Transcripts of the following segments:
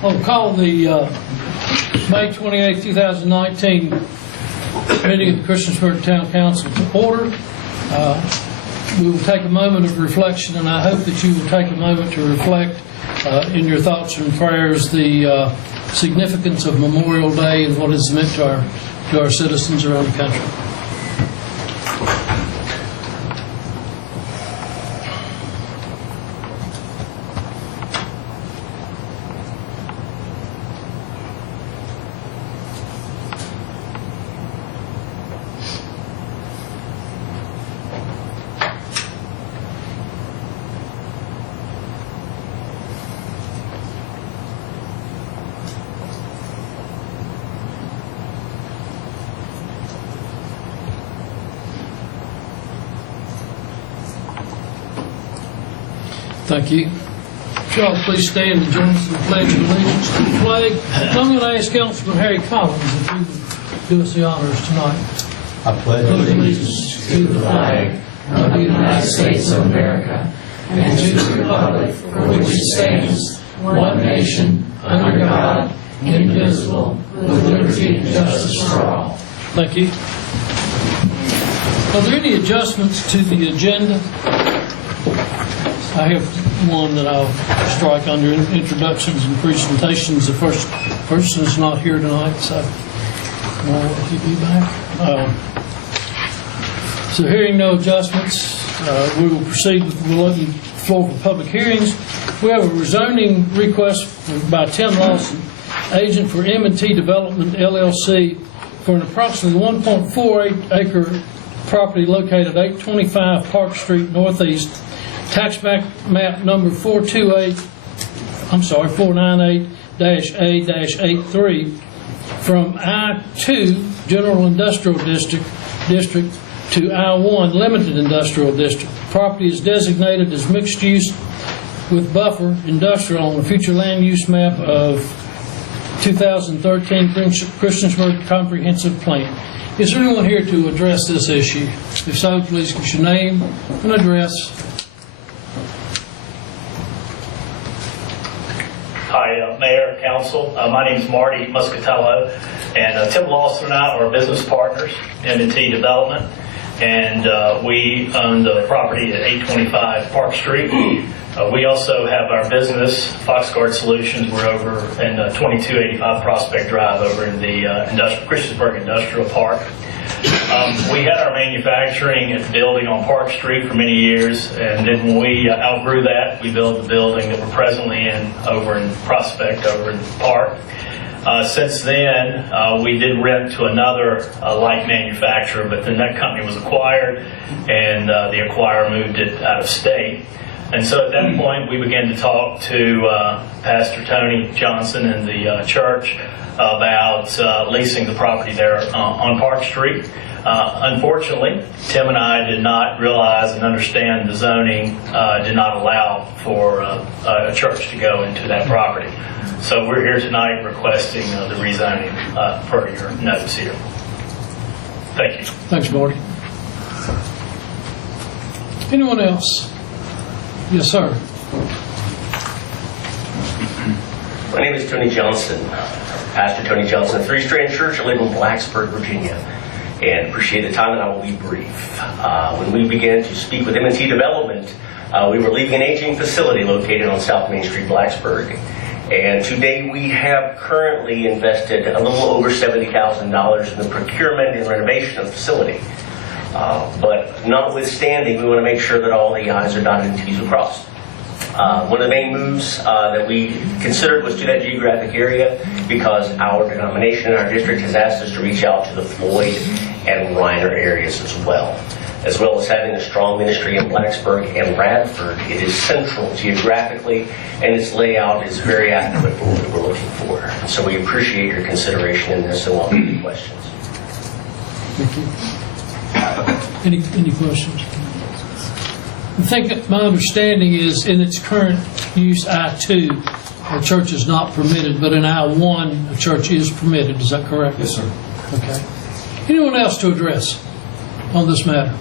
I'll call the May 28, 2019 meeting of the Christiansburg Town Council to order. We will take a moment of reflection, and I hope that you will take a moment to reflect in your thoughts and prayers the significance of Memorial Day and what it's meant to our citizens around the country. Thank you. Y'all please stand and join us in the Pledge of Allegiance to the flag. I'm going to ask Councilman Harry Collins if he would do us the honors tonight. I pledge allegiance to the flag of the United States of America and to the republic for which it stands, one nation, under God, indivisible, with liberty and justice for all. Thank you. Are there any adjustments to the agenda? I have one that I'll strike under introductions and presentations. The first person is not here tonight, so I'll keep you back. So hearing no adjustments, we will proceed with the open floor for public hearings. We have a rezoning request by Tim Lawson, agent for M&T Development, LLC, for an approximately 1.48 acre property located at 825 Park Street Northeast, tax map number 498-A-83 from I-2 General Industrial District to I-1 Limited Industrial District. Property is designated as mixed use with buffer industrial on the future land use map of 2013 Christiansburg Comprehensive Plan. Is there anyone here to address this issue? If so, please give us your name and address. Hi, Mayor, Council. My name is Marty Muscatello, and Tim Lawson and I are business partners in M&T Development, and we own the property at 825 Park Street. We also have our business, Foxguard Solutions. We're over in 2285 Prospect Drive over in the Christiansburg Industrial Park. We had our manufacturing at the building on Park Street for many years, and then when we outgrew that, we built the building that we're presently in over in Prospect, over in the park. Since then, we did rent to another light manufacturer, but then that company was acquired, and the acquirer moved it out of state. And so at that point, we began to talk to Pastor Tony Johnson and the church about leasing the property there on Park Street. Unfortunately, Tim and I did not realize and understand the zoning did not allow for a church to go into that property. So we're here tonight requesting the rezoning per your notes here. Thank you. Thanks, Marty. Anyone else? Yes, sir. My name is Tony Johnson, Pastor Tony Johnson, Three Strand Church. I live in Blacksburg, Virginia, and appreciate the time, and I will be brief. When we began to speak with M&T Development, we were leaving an aging facility located on South Main Street, Blacksburg. And today we have currently invested a little over $70,000 in the procurement and renovation of the facility. But notwithstanding, we want to make sure that all the I's are dotted and T's are crossed. One of the main moves that we considered was to that geographic area, because our denomination, our district, has asked us to reach out to the Floyd and Reiner areas as well as having a strong ministry in Blacksburg and Radford. It is central geographically, and its layout is very adequate for what we're looking for. So we appreciate your consideration in this and welcome any questions. Thank you. Any questions? I think that my understanding is in its current use, I-2, a church is not permitted, but in I-1, a church is permitted. Is that correct? Yes, sir. Okay. Anyone else to address on this matter?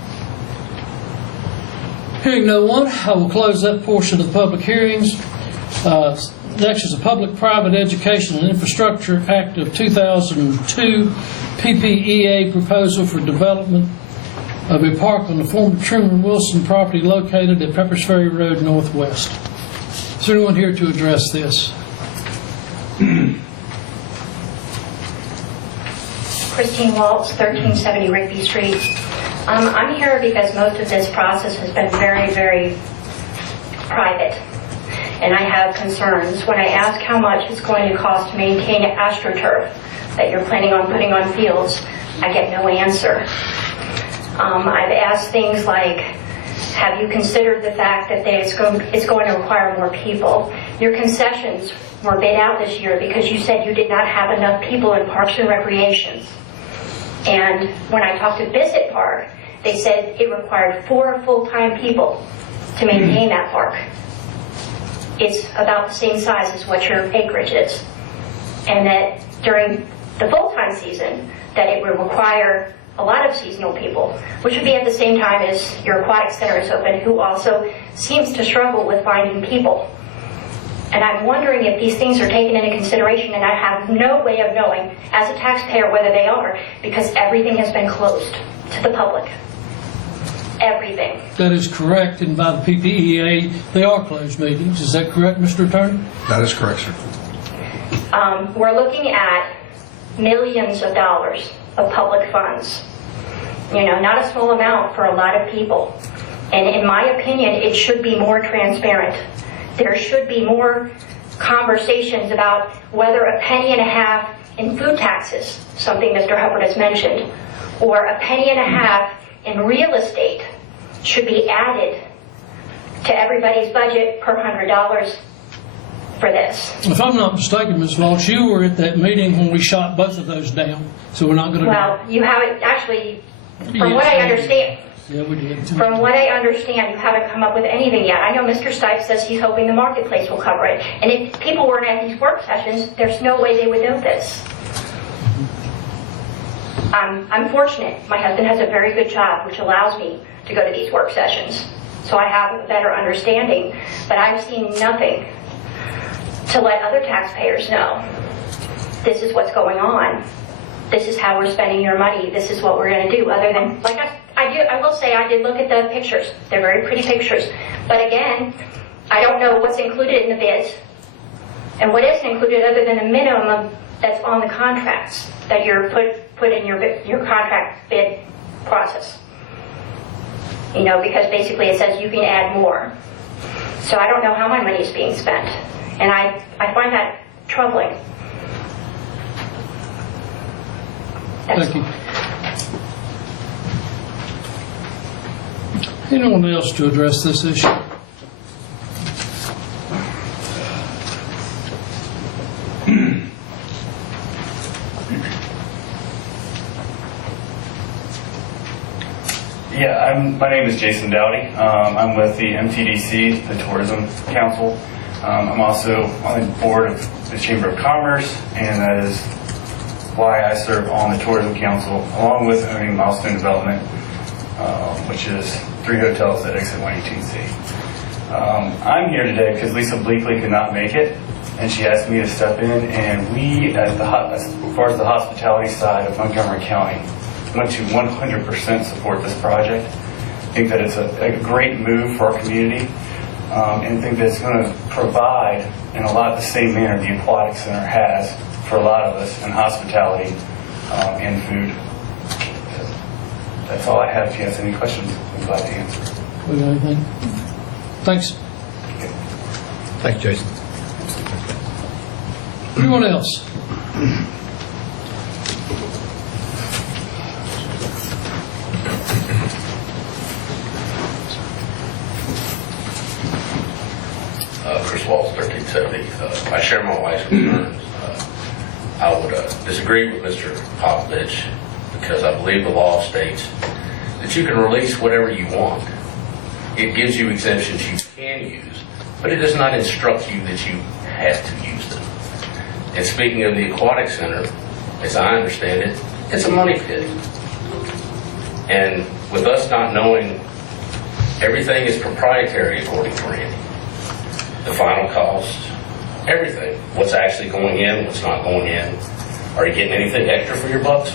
Hearing no one, I will close that portion of the public hearings. Next is the Public-Private Education and Infrastructure Act of 2002 PPEA proposal for development of a park on the former Truman Wilson property located at Peppers Ferry Road Northwest. Is there anyone here to address this? Christine Waltz, 1370 Rigby Street. I'm here because most of this process has been very, very private, and I have concerns. When I ask how much it's going to cost to maintain AstroTurf that you're planning on putting on fields, I get no answer. I've asked things like, have you considered the fact that it's going to require more people? Your concessions were bid out this year because you said you did not have enough people in Parks and Recreations. And when I talked to Bissett Park, they said it required 4 full-time people to maintain that park. It's about the same size as what your acreage is. And that during the full-time season, that it would require a lot of seasonal people, which would be at the same time as your aquatic center is open, who also seems to struggle with finding people. And I'm wondering if these things are taken into consideration, and I have no way of knowing as a taxpayer whether they are, because everything has been closed to the public. Everything. That is correct, and by the PPEA, they are closed meetings. Is that correct, Mr. Attorney? That is correct, sir. We're looking at millions of dollars of public funds. You know, not a small amount for a lot of people. And in my opinion, it should be more transparent. There should be more conversations about whether a penny and a half in food taxes, something Mr. Hubbard has mentioned, or a penny and a half in real estate should be added to everybody's budget per $100 for this. If I'm not mistaken, Ms. Walsh, you were at that meeting when we shot both of those down, so we're not going to... Well, you haven't actually, from what I understand, Yeah, we did. from what I understand, you haven't come up with anything yet. I know Mr. Stipe says he's hoping the marketplace will cover it. And if people weren't at these work sessions, there's no way they would know this. I'm fortunate. My husband has a very good job, which allows me to go to these work sessions. So I have a better understanding. But I've seen nothing to let other taxpayers know this is what's going on. This is how we're spending your money. This is what we're going to do. Other than, like I will say I did look at the pictures. They're very pretty pictures. But again, I don't know what's included in the bids and what isn't included other than the minimum that's on the contracts that you're put in your contract bid process. You know, because basically it says you can add more. So I don't know how my money is being spent. And I find that troubling. Thank you. Anyone else to address this issue? Yeah, my name is Jason Dowdy. I'm with the MTDC, the Tourism Council. I'm also on the board of the Chamber of Commerce, and that is why I serve on the Tourism Council, along with owning Milestone Development, which is 3 hotels at Exit 118C. I'm here today because Lisa Bleakley could not make it, and she asked me to step in, and we, as far as the hospitality side of Montgomery County, want to 100% support this project. I think that it's a great move for our community, and think that it's going to provide in a lot of the same manner the Aquatic Center has for a lot of us in hospitality and food. So that's all I have. If you have any questions, I'm glad to answer. We got anything? Thanks. Thanks, Jason. Anyone else? Chris Waltz, 1370. I share my wife's concerns. I would disagree with Mr. Popovich because I believe the law states that you can release whatever you want. It gives you exemptions you can use, but it does not instruct you that you have to use them. And speaking of the Aquatic Center, as I understand it, it's a money pit. And with us not knowing, everything is proprietary according to Randy. The final cost, everything. What's actually going in, what's not going in. Are you getting anything extra for your bucks?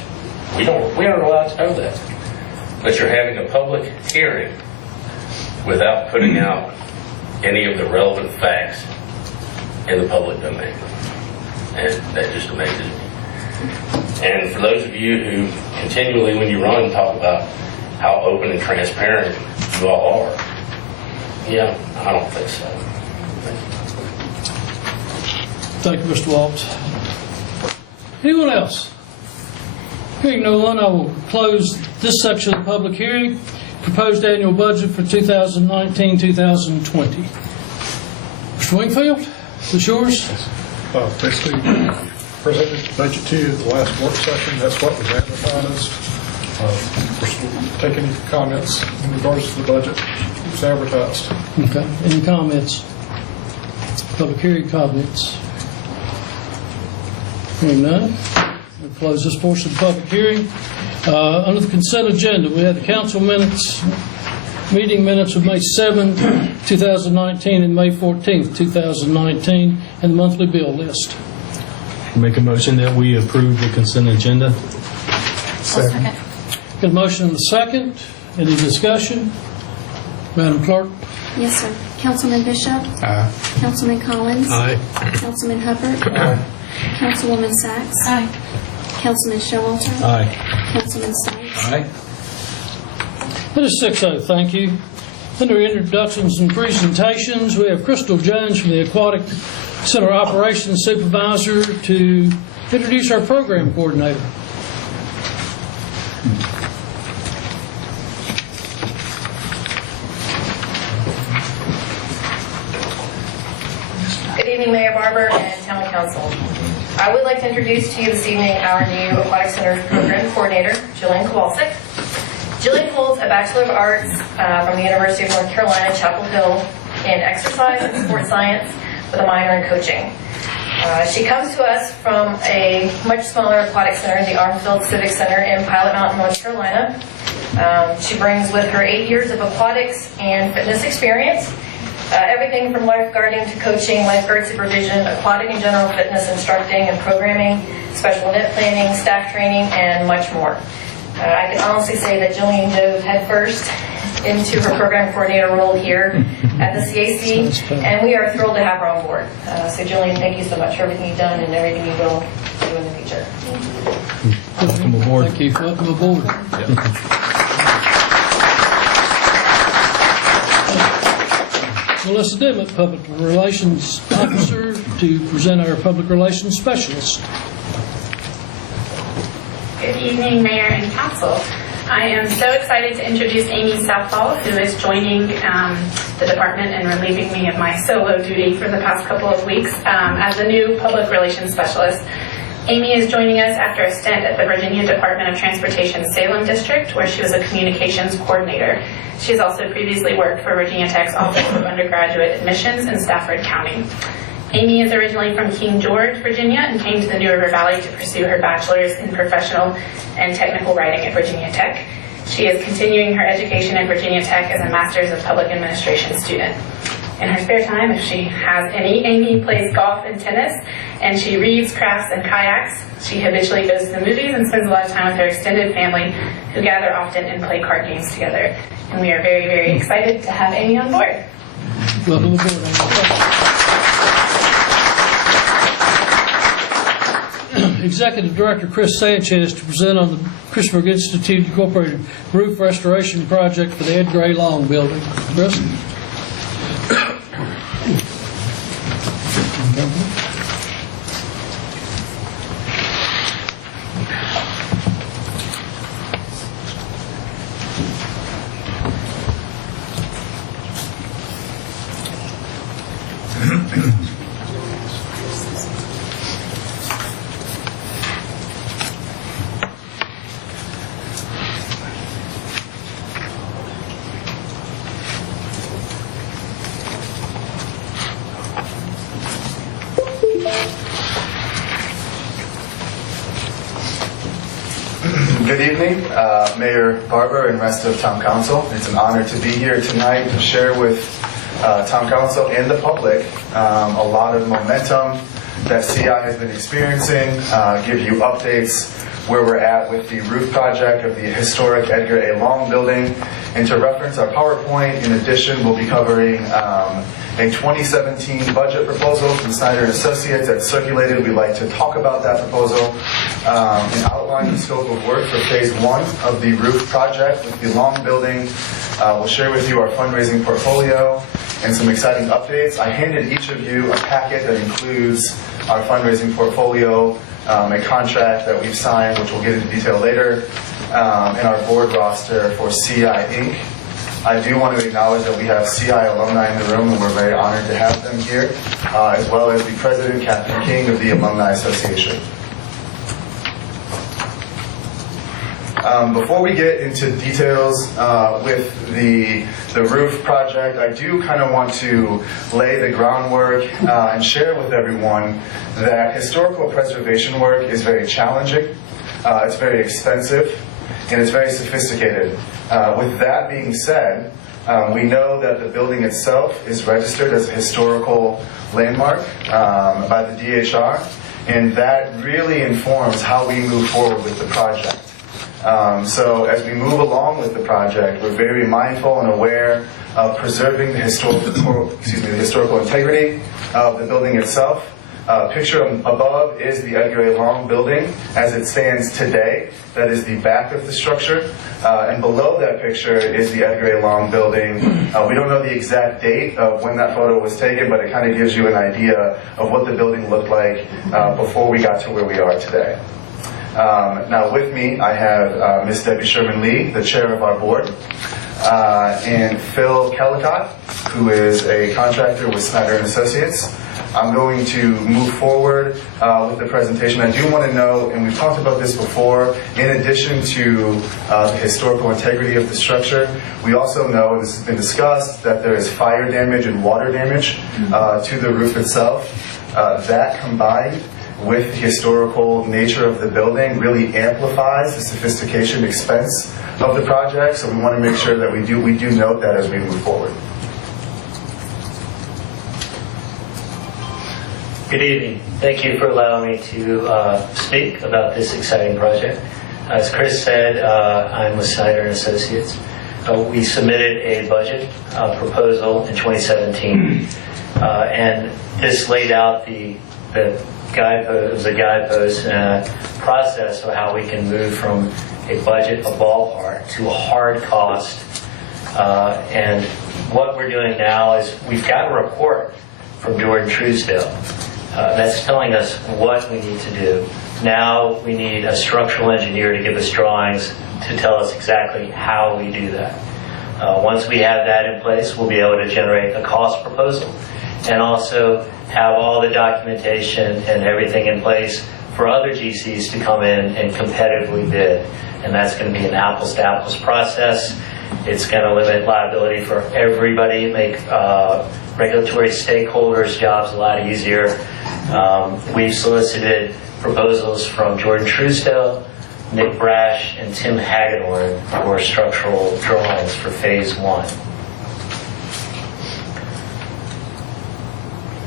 We aren't allowed to know that. But you're having a public hearing without putting out any of the relevant facts in the public domain. And that just amazes me. And for those of you who continually, when you run, talk about how open and transparent you all are, yeah, I don't think so. Thank you, Mr. Waltz. Anyone else? Hearing no one, I will close this section of the public hearing. Proposed annual budget for 2019-2020. Mr. Wingfield, is this yours? Basically, presented the budget to you at the last work session. That's what was advertised. Of course, we'll take any comments in regards to the budget. It was advertised. Okay. Any comments? Public hearing comments? Hearing none, we'll close this portion of the public hearing. Under the consent agenda, we have the council minutes, meeting minutes of May 7, 2019 and May 14, 2019, and the monthly bill list. Make a motion that we approve the consent agenda. Second. Got a motion and a second. Any discussion? Madam Clerk? Yes, sir. Councilman Bishop? Aye. Councilman Collins? Aye. Councilman Hubbard? Aye. Councilwoman Sacks? Aye. Councilman Showalter? Aye. Councilman Stipes? Aye. That is 6-0, thank you. Under introductions and presentations, we have Crystal Jones from the Aquatic Center Operations Supervisor to introduce our program coordinator. Good evening, Mayor Barber and Town Council. I would like to introduce to you this evening our new Aquatic Center Program Coordinator, Jillian Kowalczyk. Jillian holds a Bachelor of Arts from the University of North Carolina, Chapel Hill in Exercise and Sports Science with a minor in Coaching. She comes to us from a much smaller aquatic center, the Armfield Civic Center in Pilot Mountain, North Carolina. She brings with her 8 years of aquatics and fitness experience. Everything from lifeguarding to coaching, lifeguard supervision, aquatic and general fitness instructing and programming, special event planning, staff training, and much more. I can honestly say that Jillian dove headfirst into her program coordinator role here at the CAC, and we are thrilled to have her on board. So Jillian, thank you so much for everything you've done and everything you will do in the future. Welcome aboard. Thank you. Welcome aboard. Melissa Dimmitt, Public Relations Officer, to present our Public Relations Specialist. Good evening, Mayor and Council. I am so excited to introduce Amy Southall, who is joining the department and relieving me of my solo duty for the past couple of weeks as the new Public Relations Specialist. Amy is joining us after a stint at the Virginia Department of Transportation Salem District, where she was a communications coordinator. She's also previously worked for Virginia Tech's Office of Undergraduate Admissions in Stafford County. Amy is originally from King George, Virginia, and came to the New River Valley to pursue her bachelor's in professional and technical writing at Virginia Tech. She is continuing her education at Virginia Tech as a Master's of Public Administration student. In her spare time, if she has any, Amy plays golf and tennis, and she reads, crafts, and kayaks. She habitually goes to the movies and spends a lot of time with her extended family, who gather often and play card games together. And we are very, very excited to have Amy on board. Welcome aboard, Amy. Executive Director Chris Sanchez to present on the Christiansburg Institute Incorporated roof restoration project for the Ed Gray Long Building. Chris? Good evening, Mayor Barber and rest of Town Council. It's an honor to be here tonight to share with Town Council and the public a lot of momentum that CI has been experiencing, give you updates where we're at with the roof project of the historic Edgar A. Long building. And to reference our PowerPoint, in addition, we'll be covering a 2017 budget proposal from Snyder & Associates that's circulated. We'd like to talk about that proposal and outline the scope of work for phase 1 of the roof project with the Long building. We'll share with you our fundraising portfolio and some exciting updates. I handed each of you a packet that includes our fundraising portfolio, a contract that we've signed, which we'll get into detail later, and our board roster for CI Inc. I do want to acknowledge that we have CI alumni in the room, and we're very honored to have them here, as well as the president, Catherine King, of the Alumni Association. Before we get into details with the roof project, I do kind of want to lay the groundwork and share with everyone that historical preservation work is very challenging, it's very expensive, and it's very sophisticated. With that being said, we know that the building itself is registered as a historical landmark by the DHR, and that really informs how we move forward with the project. So as we move along with the project, we're very mindful and aware of preserving the historical integrity of the building itself. Picture above is the Edgar A. Long building as it stands today. That is the back of the structure. And below that picture is the Edgar A. Long building. We don't know the exact date of when that photo was taken, but it kind of gives you an idea of what the building looked like before we got to where we are today. Now with me, I have Ms. Debbie Sherman-Lee, the chair of our board, and Phil Kellicott, who is a contractor with Snyder & Associates. I'm going to move forward with the presentation. I do want to know, and we've talked about this before, in addition to the historical integrity of the structure, we also know, and this has been discussed, that there is fire damage and water damage to the roof itself. That combined with the historical nature of the building really amplifies the sophistication and expense of the project, so we want to make sure that we do note that as we move forward. Good evening. Thank you for allowing me to speak about this exciting project. As Chris said, I'm with Snyder & Associates. We submitted a budget proposal in 2017, and this laid out the guidepost process of how we can move from a budget, a ballpark, to a hard cost. And what we're doing now is we've got a report from Jordan Truesdale that's telling us what we need to do. Now we need a structural engineer to give us drawings to tell us exactly how we do that. Once we have that in place, we'll be able to generate a cost proposal and also have all the documentation and everything in place for other GCs to come in and competitively bid. And that's going to be an apples-to-apples process. It's going to limit liability for everybody, make regulatory stakeholders' jobs a lot easier. We've solicited proposals from Jordan Truesdale, Nick Brash, and Tim Hagedorn for structural drawings for phase 1.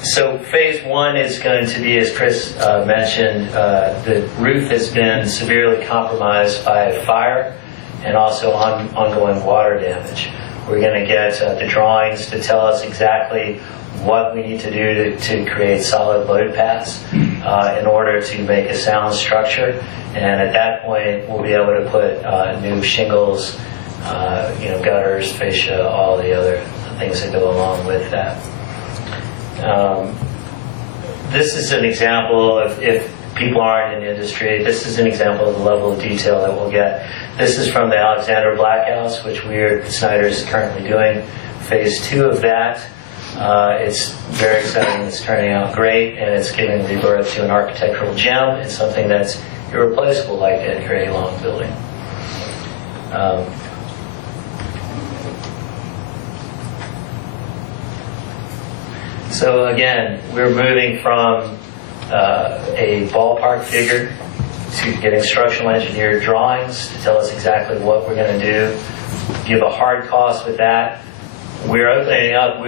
So phase 1 is going to be, as Chris mentioned, the roof has been severely compromised by fire and also ongoing water damage. We're going to get the drawings to tell us exactly what we need to do to create solid load paths in order to make a sound structure. And at that point, we'll be able to put new shingles, gutters, fascia, all the other things that go along with that. This is an example of, if people aren't in the industry, this is an example of the level of detail that we'll get. This is from the Alexander Black House, which Snyder's currently doing. Phase 2 of that. It's very exciting. It's turning out great, and it's giving rebirth to an architectural gem and something that's irreplaceable, like the Edgar A. Long building. So again, we're moving from a ballpark figure to getting structural engineer drawings to tell us exactly what we're going to do, give a hard cost with that, we're opening up.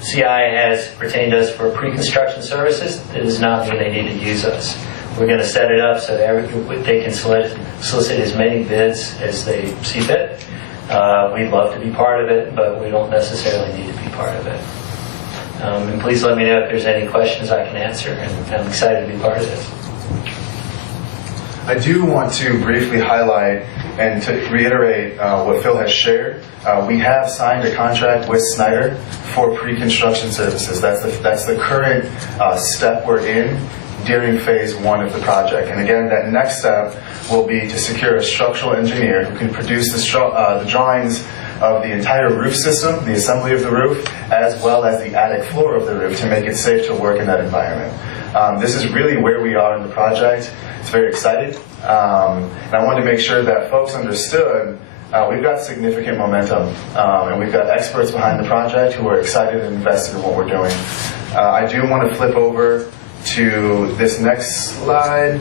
CI has retained us for pre-construction services. It does not mean they need to use us. We're going to set it up so that they can solicit as many bids as they see fit. We'd love to be part of it, but we don't necessarily need to be part of it. And please let me know if there's any questions I can answer, and I'm excited to be part of this. I do want to briefly highlight and to reiterate what Phil has shared. We have signed a contract with Snyder for pre-construction services. That's the current step we're in during phase 1 of the project. And again, that next step will be to secure a structural engineer who can produce the drawings of the entire roof system, the assembly of the roof, as well as the attic floor of the roof to make it safe to work in that environment. This is really where we are in the project. It's very exciting. And I wanted to make sure that folks understood we've got significant momentum, and we've got experts behind the project who are excited and invested in what we're doing. I do want to flip over to this next slide.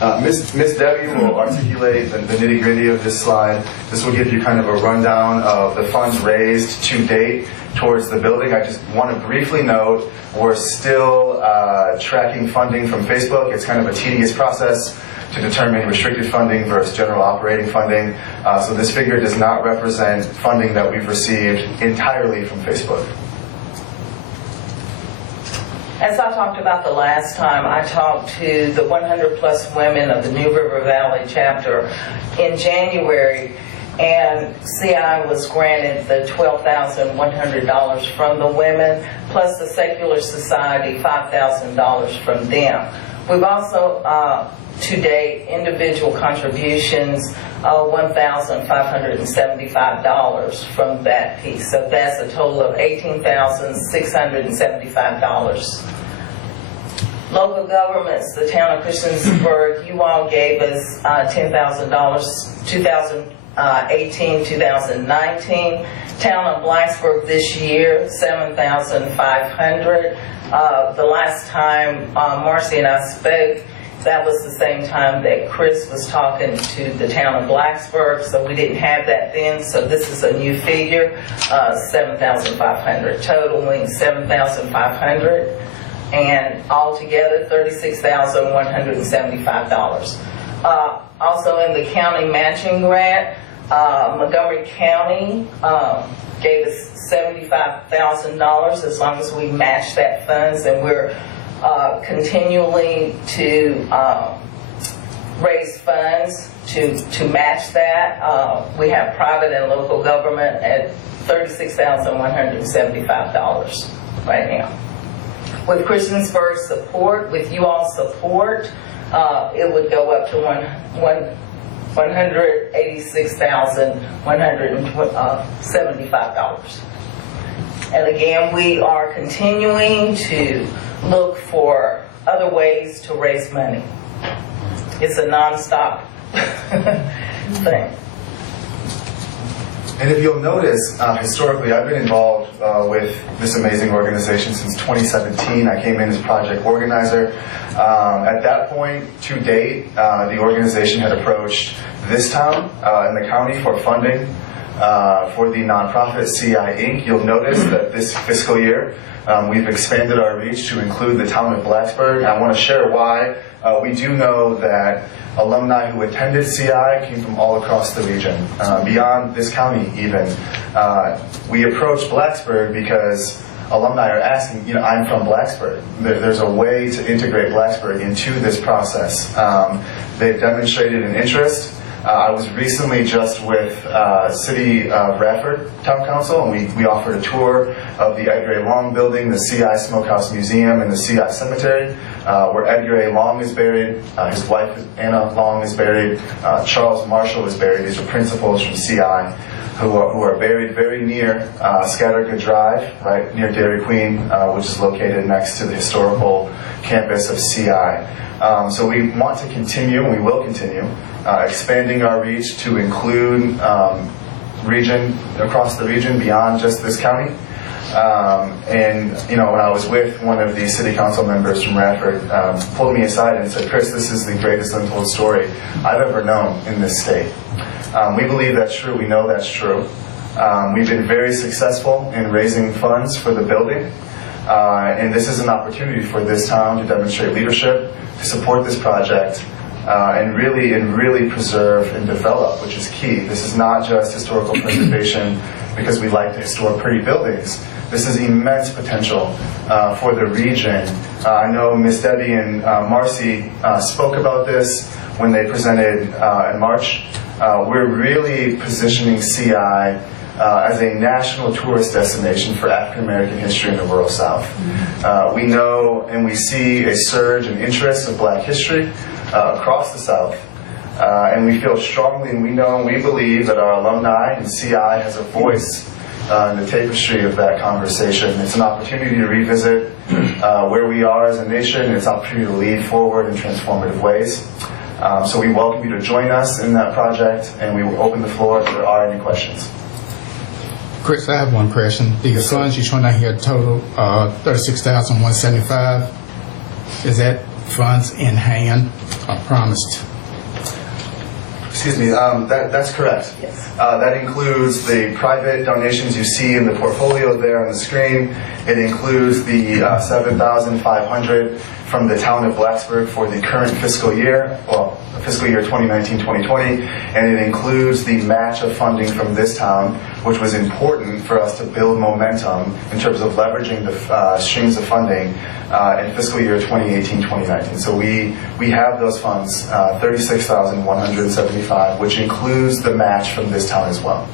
Ms. Debbie will articulate the nitty-gritty of this slide. This will give you kind of a rundown of the funds raised to date towards the building. I just want to briefly note we're still tracking funding from Facebook. It's kind of a tedious process to determine restricted funding versus general operating funding. So this figure does not represent funding that we've received entirely from Facebook. As I talked about the last time, I talked to the 100 plus women of the New River Valley chapter in January, and CI was granted the $12,100 from the women, plus the Secular Society $5,000 from them. We've also, to date, individual contributions, $1,575 from that piece. So that's a total of $18,675. Local governments, the town of Christiansburg, you all gave us $10,000, 2018, 2019. Town of Blacksburg this year, $7,500. The last time Marcy and I spoke, that was the same time that Chris was talking to the town of Blacksburg, so we didn't have that then, so this is a new figure, $7,500, totaling $7,500, and altogether $36,175. Also in the county matching grant, Montgomery County gave us $75,000 as long as we match that funds, and we're continually to raise funds to match that. We have private and local government at $36,175 right now. With Christiansburg support, with you all support, it would go up to $186,175. And again, we are continuing to look for other ways to raise money. It's a non-stop thing. And if you'll notice, historically, I've been involved with this amazing organization since 2017. I came in as project organizer. At that point, to date, the organization had approached this town and the county for funding for the nonprofit CI Inc. You'll notice that this fiscal year, we've expanded our reach to include the town of Blacksburg. I want to share why. We do know that alumni who attended CI came from all across the region, beyond this county even. We approached Blacksburg because alumni are asking, I'm from Blacksburg. There's a way to integrate Blacksburg into this process. They've demonstrated an interest. I was recently just with City of Radford Town Council, and we offered a tour of the Edgar A. Long building, the CI Smokehouse Museum, and the CI Cemetery, where Edgar A. Long is buried. His wife, Anna Long, is buried. Charles Marshall is buried. These are principals from CI who are buried very near Scattergood Drive, right near Dairy Queen, which is located next to the historical campus of CI. So we want to continue, and we will continue, expanding our reach to include across the region beyond just this county. And when I was with one of the city council members from Radford, pulled me aside and said, "Chris, this is the greatest untold story I've ever known in this state." We believe that's true. We know that's true. We've been very successful in raising funds for the building. And this is an opportunity for this town to demonstrate leadership, to support this project, and really preserve and develop, which is key. This is not just historical preservation because we like to restore pretty buildings. This is immense potential for the region. I know Ms. Debbie and Marcy spoke about this when they presented in March. We're really positioning CI as a national tourist destination for African American history in the rural South. We know and we see a surge in interest of Black history across the South. And we feel strongly and we know and we believe that our alumni and CI has a voice in the tapestry of that conversation. It's an opportunity to revisit where we are as a nation. It's an opportunity to lead forward in transformative ways. So we welcome you to join us in that project, and we will open the floor if there are any questions. Chris, I have one question. The funds you're showing out here total $36,175. Is that funds in hand or promised? Excuse me, that's correct. Yes. That includes the private donations you see in the portfolio there on the screen. It includes the $7,500 from the town of Blacksburg for the current fiscal year, well, fiscal year 2019-2020, and it includes the match of funding from this town, which was important for us to build momentum in terms of leveraging the streams of funding in fiscal year 2018-2019. So we have those funds, $36,175, which includes the match from this town as well.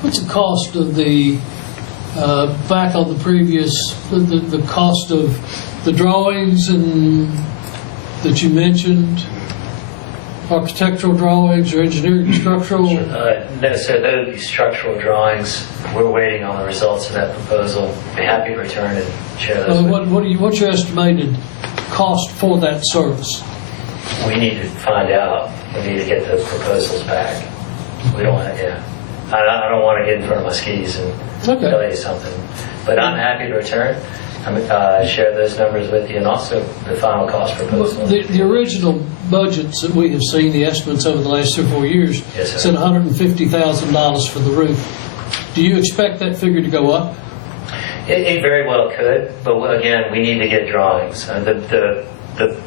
What's the cost of the, back on the previous, the cost of the drawings and that you mentioned? Architectural drawings or engineering structural? No, so those would be structural drawings. We're waiting on the results of that proposal. Be happy to return and share those. What's your estimated cost for that service? We need to find out. We need to get the proposals back. We don't want to, yeah. I don't want to get in front of my skis and tell you something. But I'm happy to return. Share those numbers with you, and also the final cost proposal. The original budgets that we have seen, the estimates over the last several years, said $150,000 for the roof. Do you expect that figure to go up? It very well could, but again, we need to get drawings. The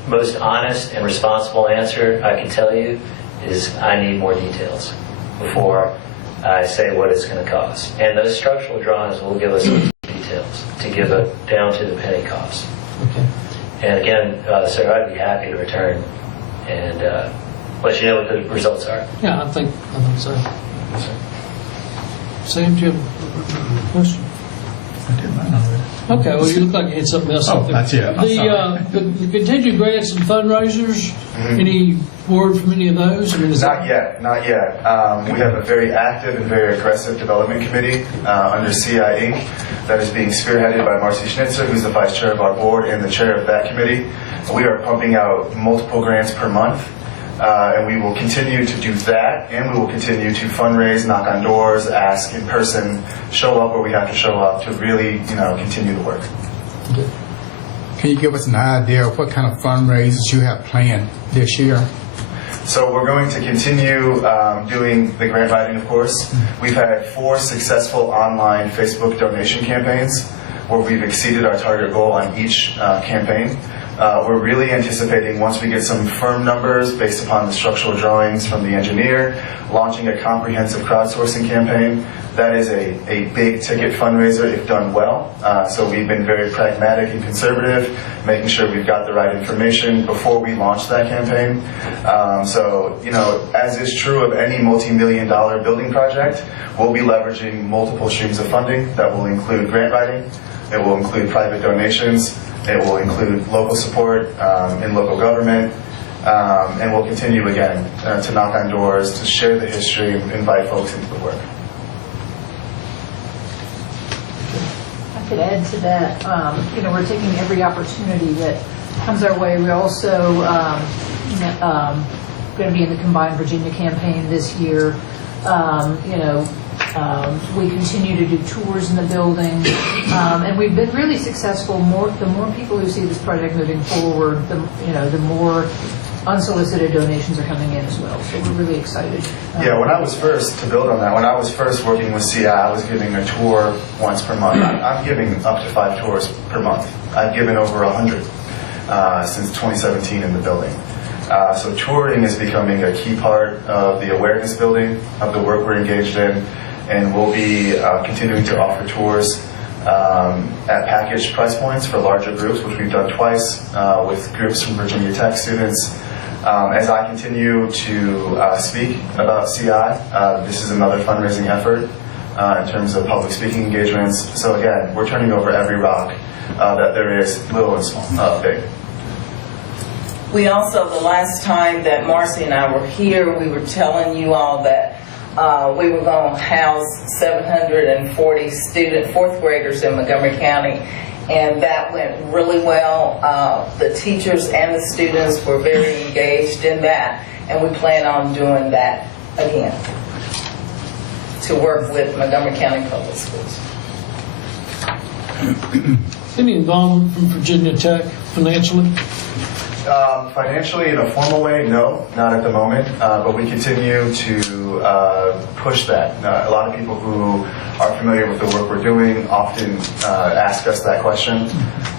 most honest and responsible answer I can tell you is I need more details before I say what it's going to cost. And those structural drawings will give us details to give it down to the penny cost. Okay. And again, sir, I'd be happy to return and let you know what the results are. Yeah, I think so. Sam, do you have a question? I did mine already. Okay, well, you look like you had something else up there. That's it. The continued grants and fundraisers, any word from any of those? I mean, Not yet. We have a very active and very aggressive development committee under CI Inc. that is being spearheaded by Marcy Schnitzer, who's the vice chair of our board and the chair of that committee. We are pumping out multiple grants per month. And we will continue to do that, and we will continue to fundraise, knock on doors, ask in person, show up where we have to show up to really, continue the work. Can you give us an idea of what kind of fundraisers you have planned this year? So we're going to continue doing the grant writing, of course. We've had 4 successful online Facebook donation campaigns where we've exceeded our target goal on each campaign. We're really anticipating, once we get some firm numbers based upon the structural drawings from the engineer, launching a comprehensive crowdsourcing campaign. That is a big ticket fundraiser if done well. So we've been very pragmatic and conservative, making sure we've got the right information before we launch that campaign. So, as is true of any multi-million-dollar building project, we'll be leveraging multiple streams of funding. That will include grant writing, it will include private donations, it will include local support in local government, and we'll continue again to knock on doors, to share the history, and invite folks into the work. I could add to that, we're taking every opportunity that comes our way. We're also going to be in the Combined Virginia campaign this year. We continue to do tours in the building, and we've been really successful. The more people who see this project moving forward, the more unsolicited donations are coming in as well. So we're really excited. Yeah, when I was first, to build on that, when I was first working with CI, I was giving a tour once per month. I'm giving up to 5 tours per month. I've given over 100 since 2017 in the building. So touring is becoming a key part of the awareness building of the work we're engaged in, and we'll be continuing to offer tours at packaged price points for larger groups, which we've done twice with groups from Virginia Tech students. As I continue to speak about CI, this is another fundraising effort in terms of public speaking engagements. So again, we're turning over every rock that there is, little and small, big. We also, the last time that Marcy and I were here, we were telling you all that we were going to house 740 fourth graders in Montgomery County, and that went really well. The teachers and the students were very engaged in that, and we plan on doing that again to work with Montgomery County Public Schools. Any involvement from Virginia Tech financially? Financially, in a formal way, no, not at the moment, but we continue to push that. A lot of people who are familiar with the work we're doing often ask us that question.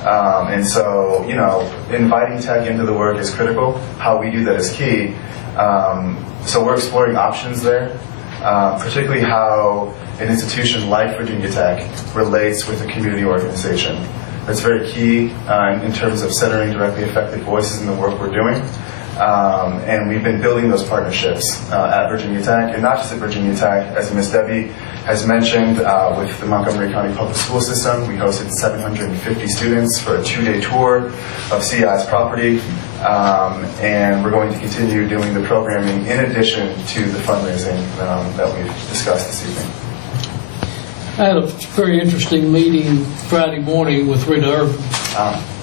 And so, inviting tech into the work is critical. How we do that is key. So we're exploring options there, particularly how an institution like Virginia Tech relates with a community organization. That's very key in terms of centering directly affected voices in the work we're doing. And we've been building those partnerships at Virginia Tech, and not just at Virginia Tech, as Ms. Debbie has mentioned, with the Montgomery County Public School System. We hosted 750 students for a 2-day tour of CI's property, and we're going to continue doing the programming in addition to the fundraising that we've discussed this evening. I had a very interesting meeting Friday morning with Rita Irvin,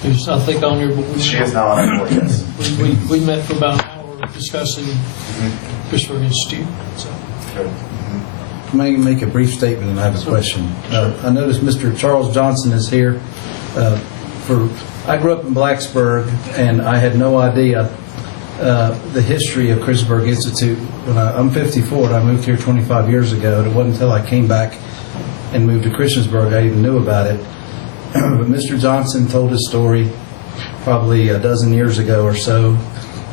who's, I think, on your board. She is now on our board, yes. We met for about an hour discussing Christopher Institute. So. May I make a brief statement and I have a question? I noticed Mr. Charles Johnson is here. I grew up in Blacksburg, and I had no idea the history of Christopher Institute. I'm 54, and I moved here 25 years ago, and it wasn't until I came back and moved to Christiansburg I even knew about it. But Mr. Johnson told his story probably a dozen years ago or so,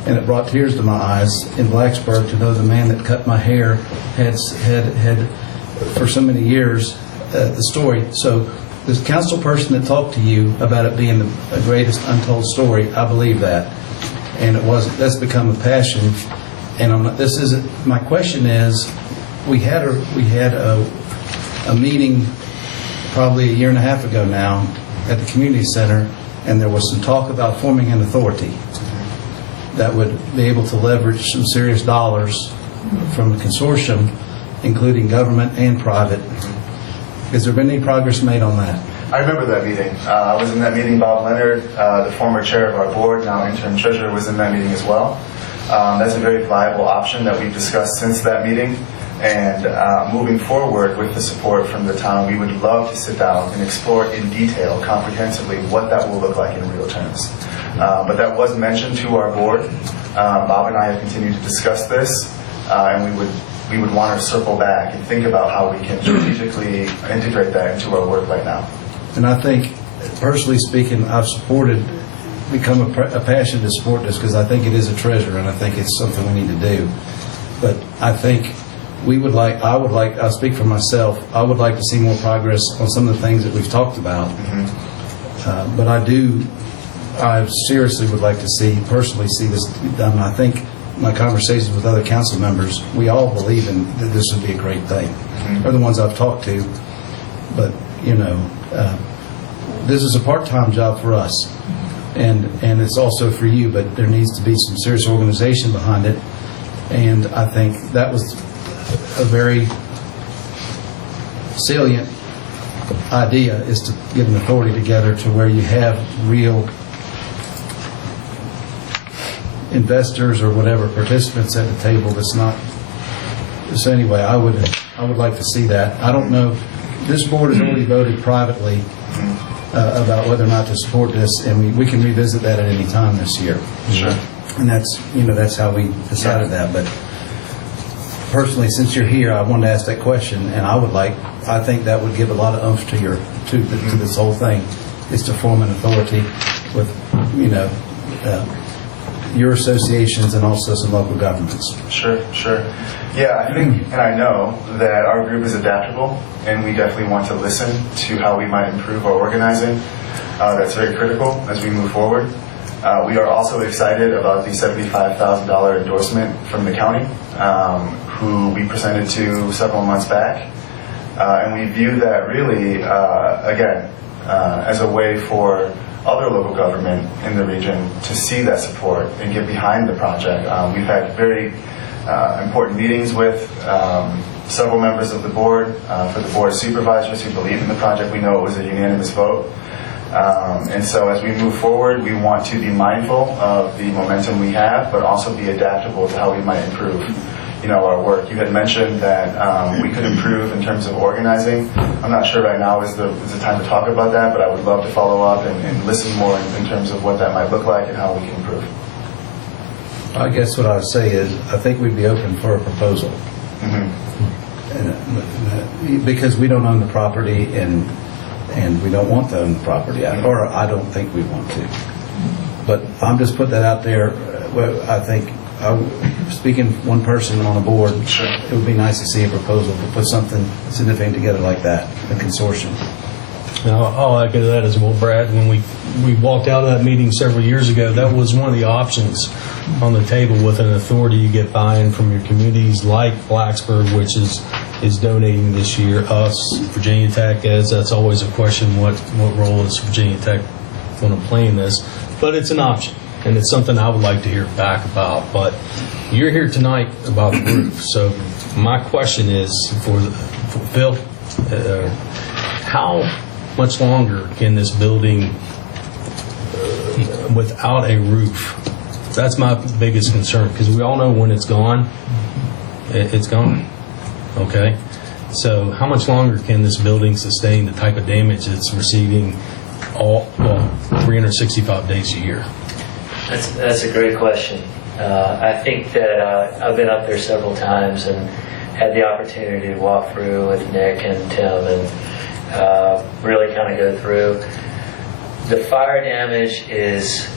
and it brought tears to my eyes in Blacksburg to know the man that cut my hair had for so many years the story. So the council person that talked to you about it being the greatest untold story, I believe that, and it wasn't. That's become a passion. And my question is, we had a meeting probably a year and a half ago now at the community center, and there was some talk about forming an authority that would be able to leverage some serious dollars from a consortium, including government and private. Has there been any progress made on that? I remember that meeting. I was in that meeting. Bob Leonard, the former chair of our board, now interim treasurer, was in that meeting as well. That's a very viable option that we've discussed since that meeting. And moving forward with the support from the town, we would love to sit down and explore in detail, comprehensively, what that will look like in real terms. But that was mentioned to our board. Bob and I have continued to discuss this, and we would want to circle back and think about how we can strategically integrate that into our work right now. And I think, personally speaking, I've become a passion to support this because I think it is a treasure, and I think it's something we need to do. But I think I'll speak for myself, I would like to see more progress on some of the things that we've talked about. But I seriously would like to personally see this done. I think my conversations with other council members, we all believe that this would be a great thing. Or the ones I've talked to. But, this is a part-time job for us. And it's also for you, but there needs to be some serious organization behind it. And I think that was a very salient idea, is to get an authority together to where you have real investors or whatever participants at the table. That's not. So anyway, I would I would like to see that. I don't know, this board has already voted privately about whether or not to support this, and we can revisit that at any time this year. Sure. And that's how we decided that. But personally, since you're here, I wanted to ask that question, and I think that would give a lot of oomph to this whole thing, is to form an authority with, your associations and also some local governments. Sure. Yeah, I think, and I know that our group is adaptable, and we definitely want to listen to how we might improve our organizing. That's very critical as we move forward. We are also excited about the $75,000 endorsement from the county, who we presented to several months back. And we view that really, again, as a way for other local government in the region to see that support and get behind the project. We've had very important meetings with several members of the board, for the board of supervisors who believe in the project. We know it was a unanimous vote. And so as we move forward, we want to be mindful of the momentum we have, but also be adaptable to how we might improve our work. You had mentioned that we could improve in terms of organizing. I'm not sure right now is the time to talk about that, but I would love to follow up and listen more in terms of what that might look like and how we can improve. I guess what I would say is, I think we'd be open for a proposal. And, because we don't own the property, and we don't want to own the property, or I don't think we want to. But I'm just putting that out there. I think, speaking one person on a board, it would be nice to see a proposal to put something significant together like that, a consortium. Now, I'll echo that as well, Brad. When we walked out of that meeting several years ago, that was one of the options on the table. With an authority, you get buy-in from your communities like Blacksburg, which is donating this year. Us, Virginia Tech, as that's always a question, what role is Virginia Tech going to play in this? But it's an option, and it's something I would like to hear back about. But you're here tonight about the roof. So my question is for Phil, how much longer can this building without a roof? That's my biggest concern, because we all know when it's gone, it's gone. Okay? So how much longer can this building sustain the type of damage it's receiving 365 days a year? That's a great question. I think that I've been up there several times and had the opportunity to walk through with Nick and Tim and really kind of go through. The fire damage is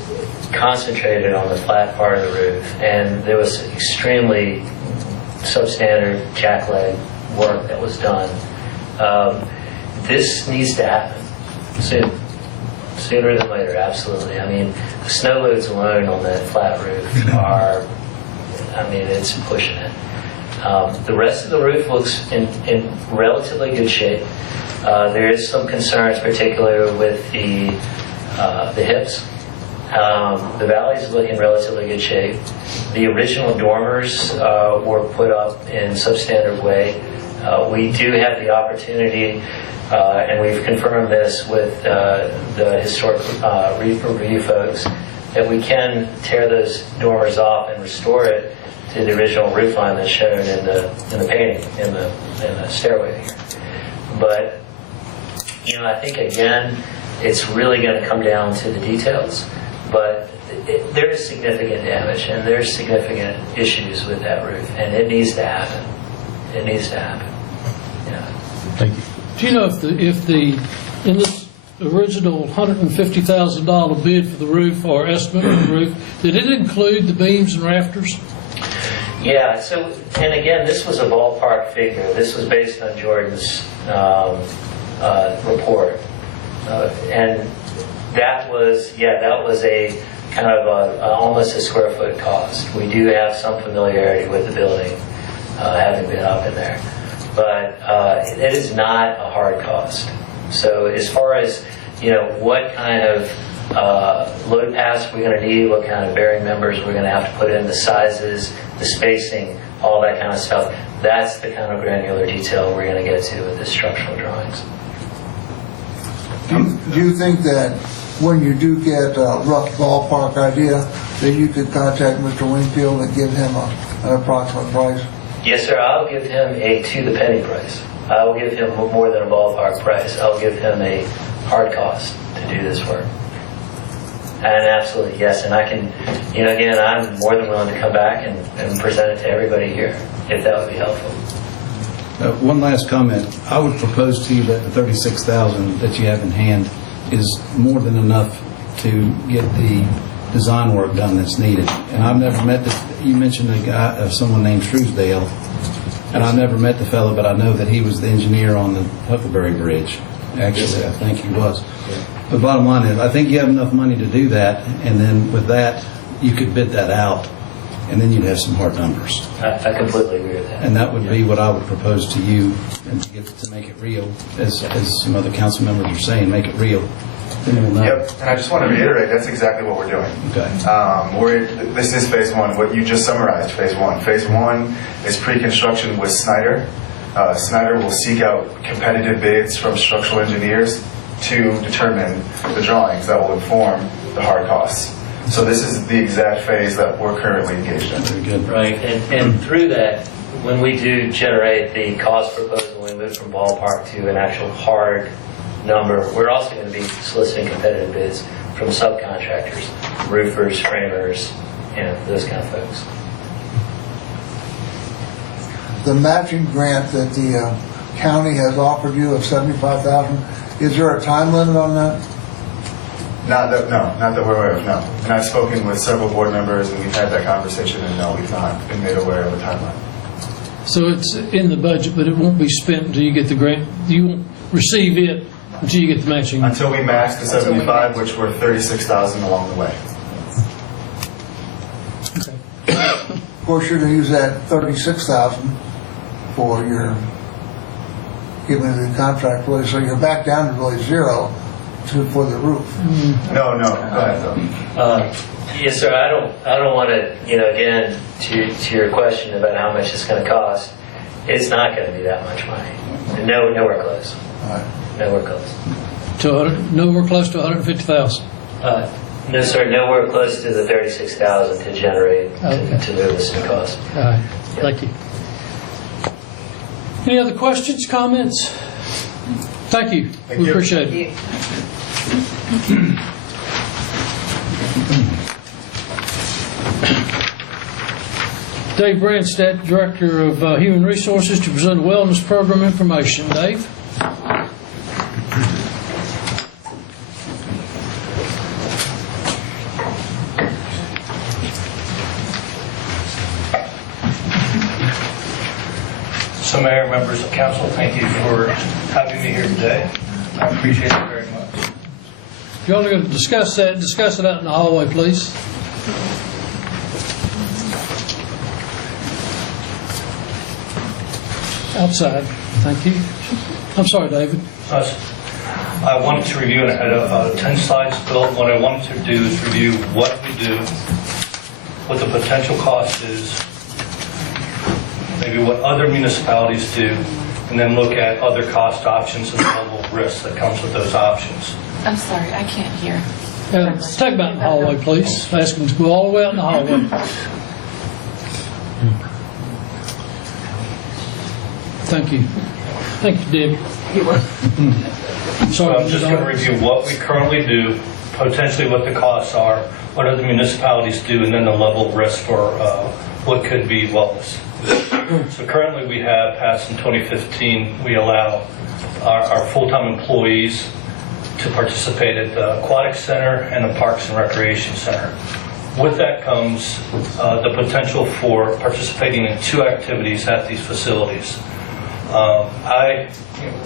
concentrated on the flat part of the roof, and there was extremely substandard jackleg work that was done. This needs to happen soon. Sooner than later, absolutely. I mean, the snow loads alone on that flat roof are, it's pushing it. The rest of the roof looks in relatively good shape. There is some concerns, particularly with the hips. The valley is looking in relatively good shape. The original dormers were put up in substandard way. We do have the opportunity, and we've confirmed this with the historic review folks, that we can tear those dormers off and restore it to the original roof line that's shown in the painting in the stairway here. But I think again, it's really going to come down to the details. But there is significant damage and there's significant issues with that roof, and it needs to happen. It needs to happen. Yeah. Thank you. Do you know if in this original $150,000 bid for the roof, or estimate for the roof, did it include the beams and rafters? Yeah. So, and again, this was a ballpark figure. This was based on Jordan's report, and that was a kind of almost a square foot cost. We do have some familiarity with the building, having been up in there, but it is not a hard cost. So as far as what kind of load pass we're going to need, what kind of bearing members we're going to have to put in, the sizes, the spacing, all that kind of stuff, that's the kind of granular detail we're going to get to with the structural drawings. Do you think that when you do get a rough ballpark idea, that you could contact Mr. Wingfield and give him an approximate price? Yes, sir. I'll give him a to the penny price. I will give him more than a ballpark price. I'll give him a hard cost to do this work. And absolutely, yes. And I can, again, I'm more than willing to come back and present it to everybody here, if that would be helpful. One last comment. I would propose to you that the $36,000 that you have in hand is more than enough to get the design work done that's needed. And I've never met you mentioned a guy, someone named Truesdale, and I've never met the fellow, but I know that he was the engineer on the Huckleberry Bridge. Actually, I think he was. The bottom line is, I think you have enough money to do that, and then with that, you could bid that out, and then you'd have some hard numbers. I completely agree with that. And that would be what I would propose to you, and to make it real, as some other council members are saying, make it real. Then we'll know. Yep, and I just want to reiterate, that's exactly what we're doing. Okay. This is phase one, what you just summarized, phase one. Phase one is pre-construction with Snyder. Snyder will seek out competitive bids from structural engineers to determine the drawings that will inform the hard costs. So this is the exact phase that we're currently engaged in. Very good. Right, and through that, when we do generate the cost proposal, we move from ballpark to an actual hard number, we're also going to be soliciting competitive bids from subcontractors, roofers, framers, those kind of folks. The matching grant that the county has offered you of $75,000, is there a time limit on that? Not that we're aware of, no. And I've spoken with several board members, and we've had that conversation, and no, we've not been made aware of a timeline. So it's in the budget, but it won't be spent until you get the grant. You won't receive it until you get the matching. Until we match the 75, which were 36,000 along the way. Of course, you're going to use that $36,000 for your giving the contract really, so you're back down to really zero for the roof. No, go ahead though. Yes, sir. I don't want to, again, to your question about how much it's going to cost, it's not going to be that much money. Nowhere close. Nowhere close. Nowhere close to 150,000. No, sir. Nowhere close to the 36,000 to generate to move this in cost. All right. Thank you. Any other questions, comments? Thank you. We appreciate it. Dave Branstad, Director of Human Resources, to present wellness program information. Dave? So, Mayor, members of council, thank you for having me here today. I appreciate it very much. If you want to discuss it out in the hallway, please. Outside. Thank you. I'm sorry, David. I wanted to review, and I had 10 slides built. What I wanted to do is review what we do, what the potential cost is, maybe what other municipalities do, and then look at other cost options and the level of risk that comes with those options. I'm sorry, I can't hear. Take them out in the hallway, please. Ask them to go all the way out in the hallway. Thank you. Thank you, Deb. You're welcome. So I'm just going to review what we currently do, potentially what the costs are, what other municipalities do, and then the level of risk for what could be wellness. So currently we have, passed in 2015, we allow our full-time employees to participate at the Aquatic Center and the Parks and Recreation Center. With that comes the potential for participating in 2 activities at these facilities. I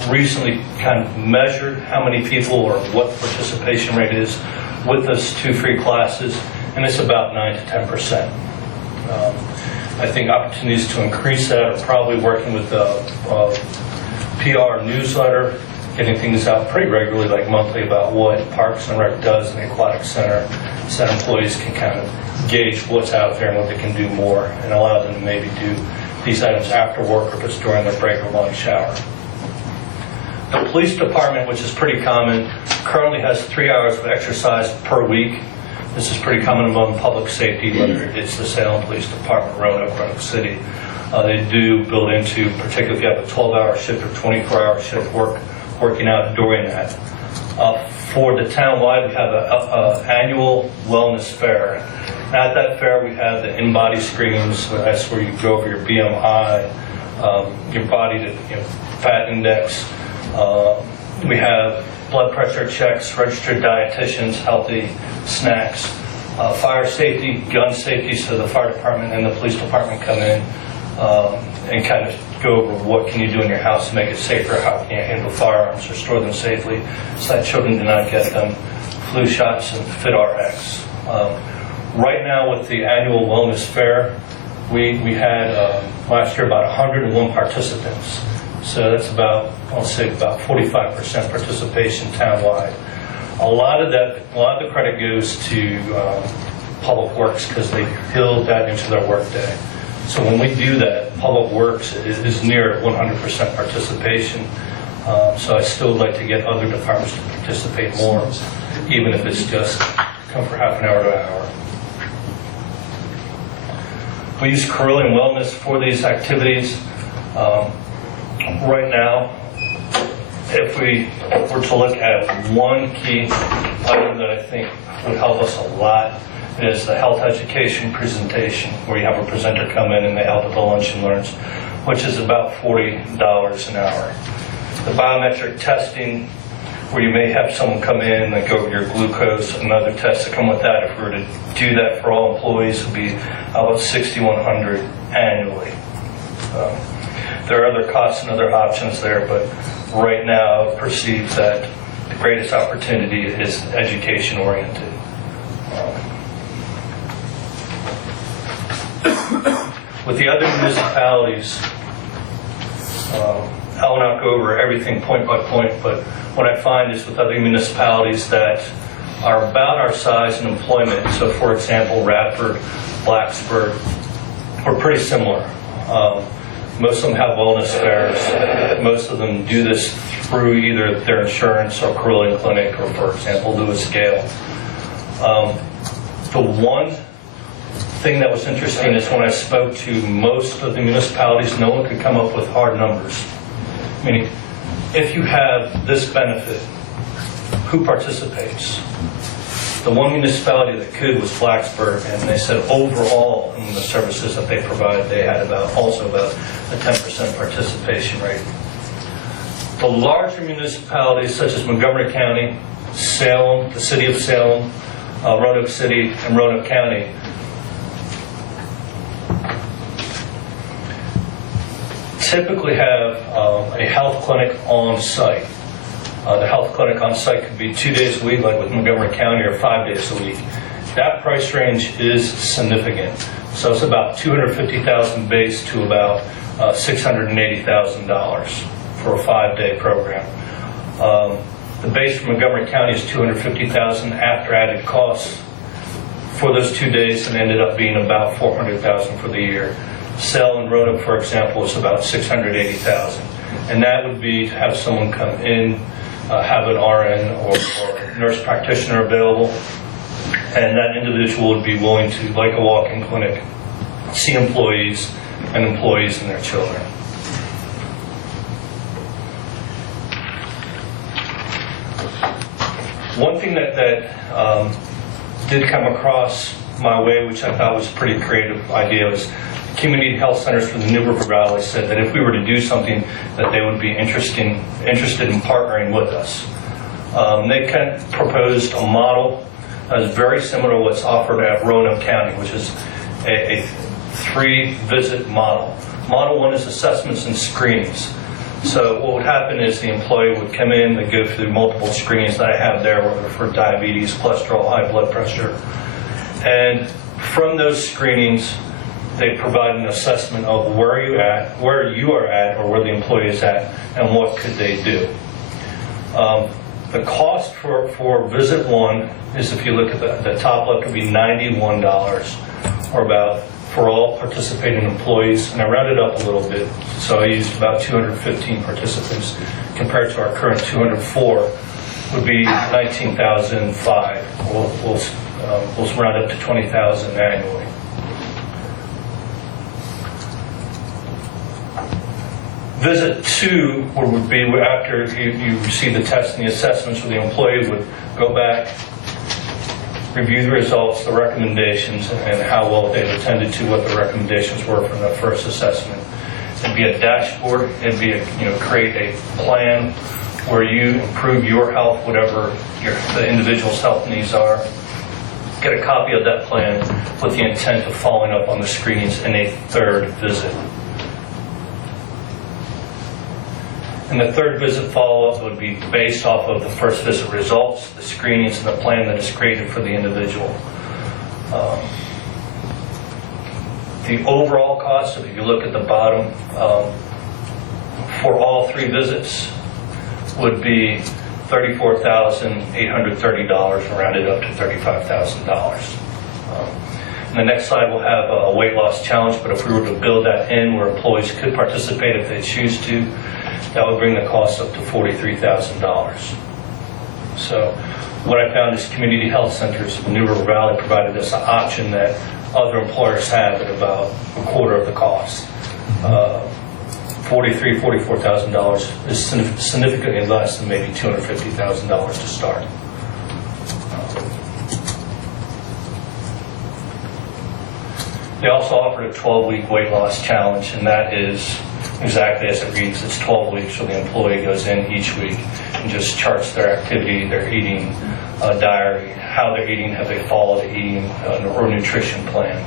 recently kind of measured how many people or what the participation rate is with those 2 free classes, and it's about 9 to 10%. I think opportunities to increase that are probably working with the PR newsletter, getting things out pretty regularly, like monthly, about what Parks and Rec does in the Aquatic Center, so that employees can kind of gauge what's out there and what they can do more, and allow them to maybe do these items after work or if it's during their break or lunch hour. The police department, which is pretty common, currently has 3 hours of exercise per week. This is pretty common among public safety, whether it's the Salem Police Department, Roanoke City. They do build into, particularly if you have a 12-hour shift or 24-hour shift working out during that. For the townwide, we have an annual wellness fair. And at that fair, we have the in-body screenings. That's where you go over your BMI, your body fat index. We have blood pressure checks, registered dietitians, healthy snacks, fire safety, gun safety, so the fire department and the police department come in and kind of go over what can you do in your house to make it safer, how can you handle firearms or store them safely so that children do not get them, flu shots and FitRx. Right now with the annual wellness fair, we had last year about 101 participants. So that's about, I'll say about 45% participation townwide. A lot of the credit goes to Public Works because they build that into their workday. So when we do that, Public Works is near 100% participation. So I still would like to get other departments to participate more, even if it's just come for half an hour to an hour. We use Carilion Wellness for these activities. Right now, if we were to look at one key item that I think would help us a lot, is the health education presentation, where you have a presenter come in and they help with the lunch and learns, which is about $40 an hour. The biometric testing, where you may have someone come in and go over your glucose and other tests that come with that. If we were to do that for all employees, it would be about $6,100 annually. There are other costs and other options there, but right now I perceive that the greatest opportunity is education oriented. With the other municipalities, I will not go over everything point by point, but what I find is with other municipalities that are about our size in employment, so for example, Radford, Blacksburg, we're pretty similar. Most of them have wellness fairs. Most of them do this through either their insurance or Carilion Clinic or, for example, Lewis Gale. The one thing that was interesting is when I spoke to most of the municipalities, no one could come up with hard numbers. Meaning, if you have this benefit, who participates? The one municipality that could was Blacksburg, and they said overall in the services that they provide, they had also about a 10% participation rate. The larger municipalities such as Montgomery County, Salem, the city of Salem, Roanoke City, and Roanoke County, typically have a health clinic on site. The health clinic on site could be 2 days a week, like with Montgomery County, or 5 days a week. That price range is significant. So it's about $250,000 base to about $680,000 for a 5-day program. The base for Montgomery County is $250,000 after added costs for those 2 days, and ended up being about $400,000 for the year. Salem and Roanoke, for example, is about $680,000, and that would be to have someone come in, have an RN or nurse practitioner available, and that individual would be willing to, like a walk-in clinic, see employees and employees and their children. One thing that did come across my way, which I thought was a pretty creative idea, was Community Health Centers for the New River Valley said that if we were to do something, that they would be interested in partnering with us. They kind of proposed a model that is very similar to what's offered at Roanoke County, which is a 3-visit model. Model 1 is assessments and screenings. So what would happen is the employee would come in, they go through multiple screenings that I have there, whether for diabetes, cholesterol, high blood pressure. And from those screenings, they provide an assessment of where you are at, or where the employee is at, and what could they do. The cost for visit 1 is, if you look at the top left, would be $91, or about, for all participating employees, and I rounded up a little bit, so I used about 215 participants compared to our current 204, would be $19,500. We'll round up to $20,000 annually. Visit 2 would be after you receive the test and the assessments, where the employee would go back, review the results, the recommendations, and how well they've attended to what the recommendations were from the first assessment. It'd be a dashboard. It'd be create a plan where you improve your health, whatever the individual's health needs are. Get a copy of that plan with the intent of following up on the screenings in a third visit. And the third visit follow-up would be based off of the first visit results, the screenings, and the plan that is created for the individual. The overall cost, if you look at the bottom, for all 3 visits would be $34,830, rounded up to $35,000. And the next slide will have a weight loss challenge, but if we were to build that in where employees could participate if they choose to, that would bring the cost up to $43,000. So what I found is community health centers in New River Valley provided us an option that other employers have at about a quarter of the cost. $43,000, $44,000 is significantly less than maybe $250,000 to start. They also offered a 12-week weight loss challenge, and that is exactly as it reads. It's 12 weeks where the employee goes in each week and just charts their activity, their eating diary, how they're eating, have they followed the eating or nutrition plan.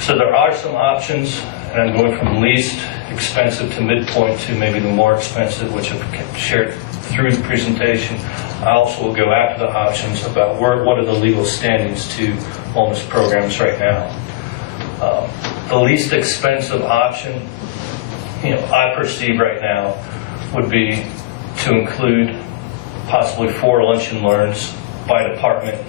So there are some options, and I'm going from least expensive to midpoint to maybe the more expensive, which I've shared through the presentation. I also will go after the options about what are the legal standings to wellness programs right now. The least expensive option, I perceive right now, would be to include possibly 4 lunch and learns by department.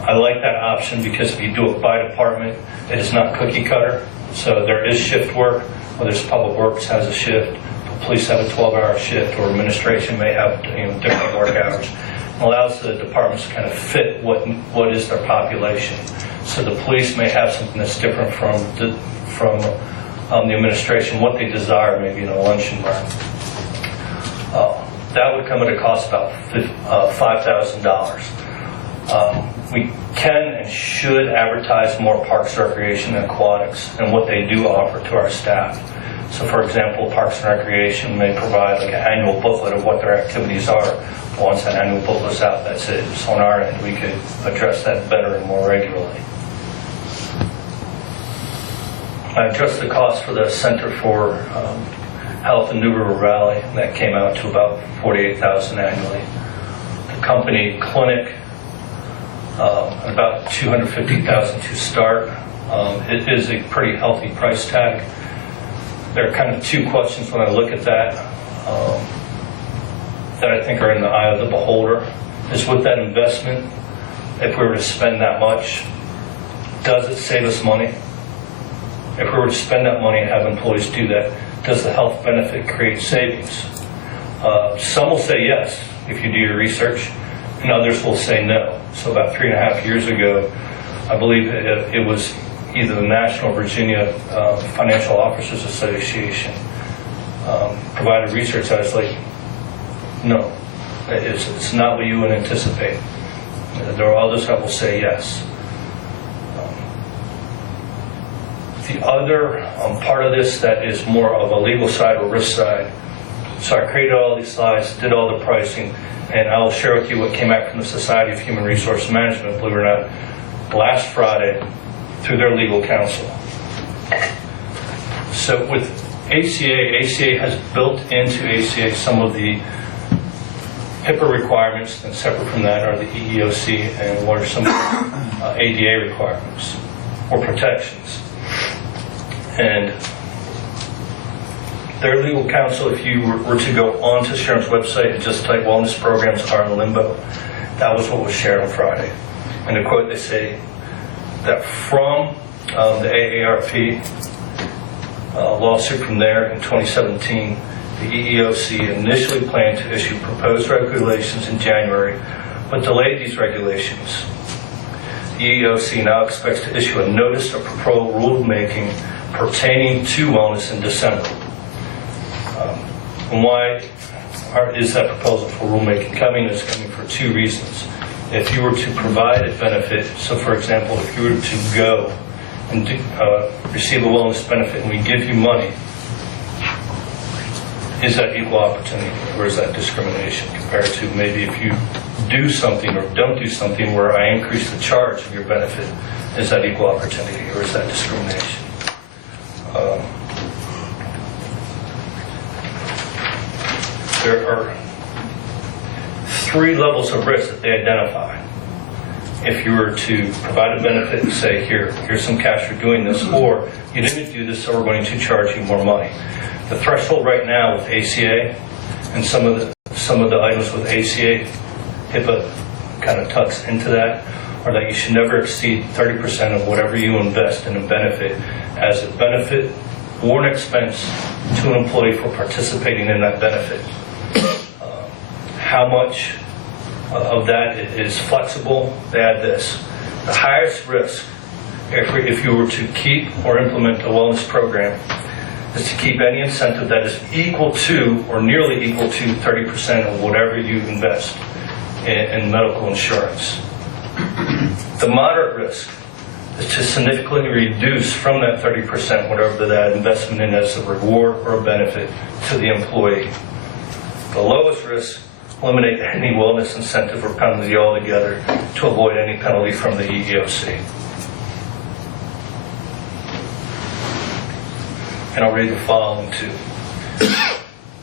I like that option because if you do it by department, it is not cookie cutter. So there is shift work, whether it's Public Works has a shift, police have a 12-hour shift, or administration may have different work hours. It allows the departments to kind of fit what is their population. So the police may have something that's different from the administration, what they desire maybe in a lunch and learn. That would come at a cost about $5,000. We can and should advertise more parks, recreation, and aquatics and what they do offer to our staff. So for example, Parks and Recreation may provide like an annual booklet of what their activities are. Once that annual booklet's out, that's it. So on our end, we could address that better and more regularly. I addressed the cost for the Center for Health in New River Valley, and that came out to about $48,000 annually. The company clinic, about $250,000 to start. It is a pretty healthy price tag. There are kind of 2 questions when I look at that that I think are in the eye of the beholder. Is with that investment, if we were to spend that much, does it save us money? If we were to spend that money and have employees do that, does the health benefit create savings? Some will say yes, if you do your research, and others will say no. So about 3.5 years ago, I believe it was either the National Virginia Financial Officers Association provided research. I was like, no, it's not what you would anticipate. There are others that will say yes. The other part of this that is more of a legal side or risk side. So I created all these slides, did all the pricing, and I will share with you what came back from the Society of Human Resource Management, believe it or not, last Friday through their legal counsel. So with ACA has built into ACA some of the HIPAA requirements, and separate from that are the EEOC and what are some of the ADA requirements or protections. And their legal counsel, if you were to go onto Sharon's website and just type wellness programs are in limbo, that was what was shared on Friday. And to quote, they say that from the AARP lawsuit from there in 2017, the EEOC initially planned to issue proposed regulations in January, but delayed these regulations. EEOC now expects to issue a notice of proposed rulemaking pertaining to wellness in December. And why is that proposal for rulemaking coming? It's coming for two reasons. If you were to provide a benefit, so for example, if you were to go and receive a wellness benefit and we give you money, is that equal opportunity or is that discrimination compared to maybe if you do something or don't do something where I increase the charge of your benefit, is that equal opportunity or is that discrimination? There are 3 levels of risk that they identify. If you were to provide a benefit and say, here's some cash for doing this, or you didn't do this, so we're going to charge you more money. The threshold right now with ACA and some of the items with ACA, HIPAA kind of tucks into that, are that you should never exceed 30% of whatever you invest in a benefit as a benefit or an expense to an employee for participating in that benefit. How much of that is flexible? They add this. The highest risk, if you were to keep or implement a wellness program, is to keep any incentive that is equal to or nearly equal to 30% of whatever you invest in medical insurance. The moderate risk is to significantly reduce from that 30% whatever that investment in as a reward or a benefit to the employee. The lowest risk, eliminate any wellness incentive or penalty altogether to avoid any penalty from the EEOC. And I'll read the following too.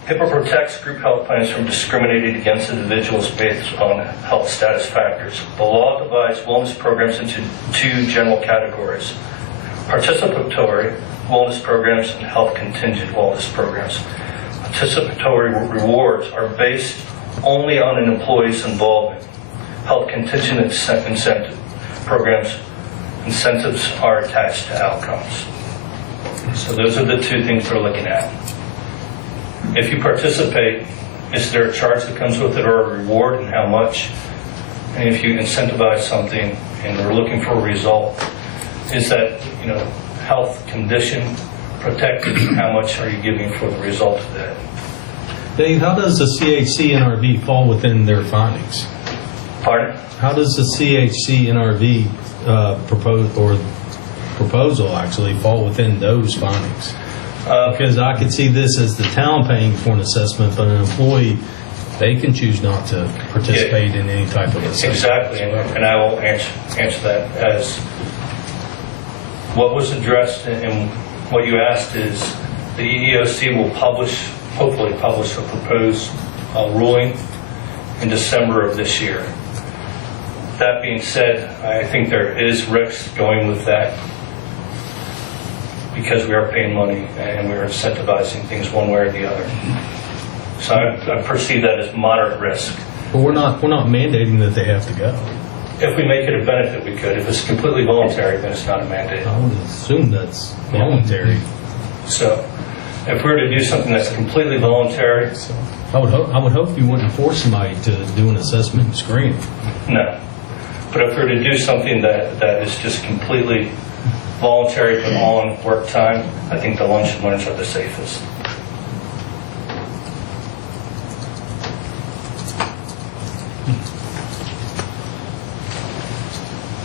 HIPAA protects group health plans from discriminating against individuals based on health status factors. The law divides wellness programs into 2 general categories: participatory wellness programs and health contingent wellness programs. Participatory rewards are based only on an employee's involvement. Health contingent incentive programs, incentives are attached to outcomes. So those are the 2 things we're looking at. If you participate, is there a charge that comes with it or a reward and how much? And if you incentivize something and we're looking for a result, is that health condition protected and how much are you giving for the result of that? Dave, how does the CHC-NRV fall within their findings? Pardon? How does the CHC-NRV proposal actually fall within those findings? Because I could see this as the town paying for an assessment, but an employee, they can choose not to participate in any type of assessment. Exactly, and I will answer that as what was addressed and what you asked is the EEOC will hopefully publish a proposed ruling in December of this year. That being said, I think there is risk going with that because we are paying money and we're incentivizing things one way or the other. So I perceive that as moderate risk. But we're not mandating that they have to go. If we make it a benefit, we could. If it's completely voluntary, then it's not a mandate. I would assume that's voluntary. So if we were to do something that's completely voluntary, I would hope you wouldn't force somebody to do an assessment and screen. No. But if we were to do something that is just completely voluntary but on work time, I think the lunch and learns are the safest.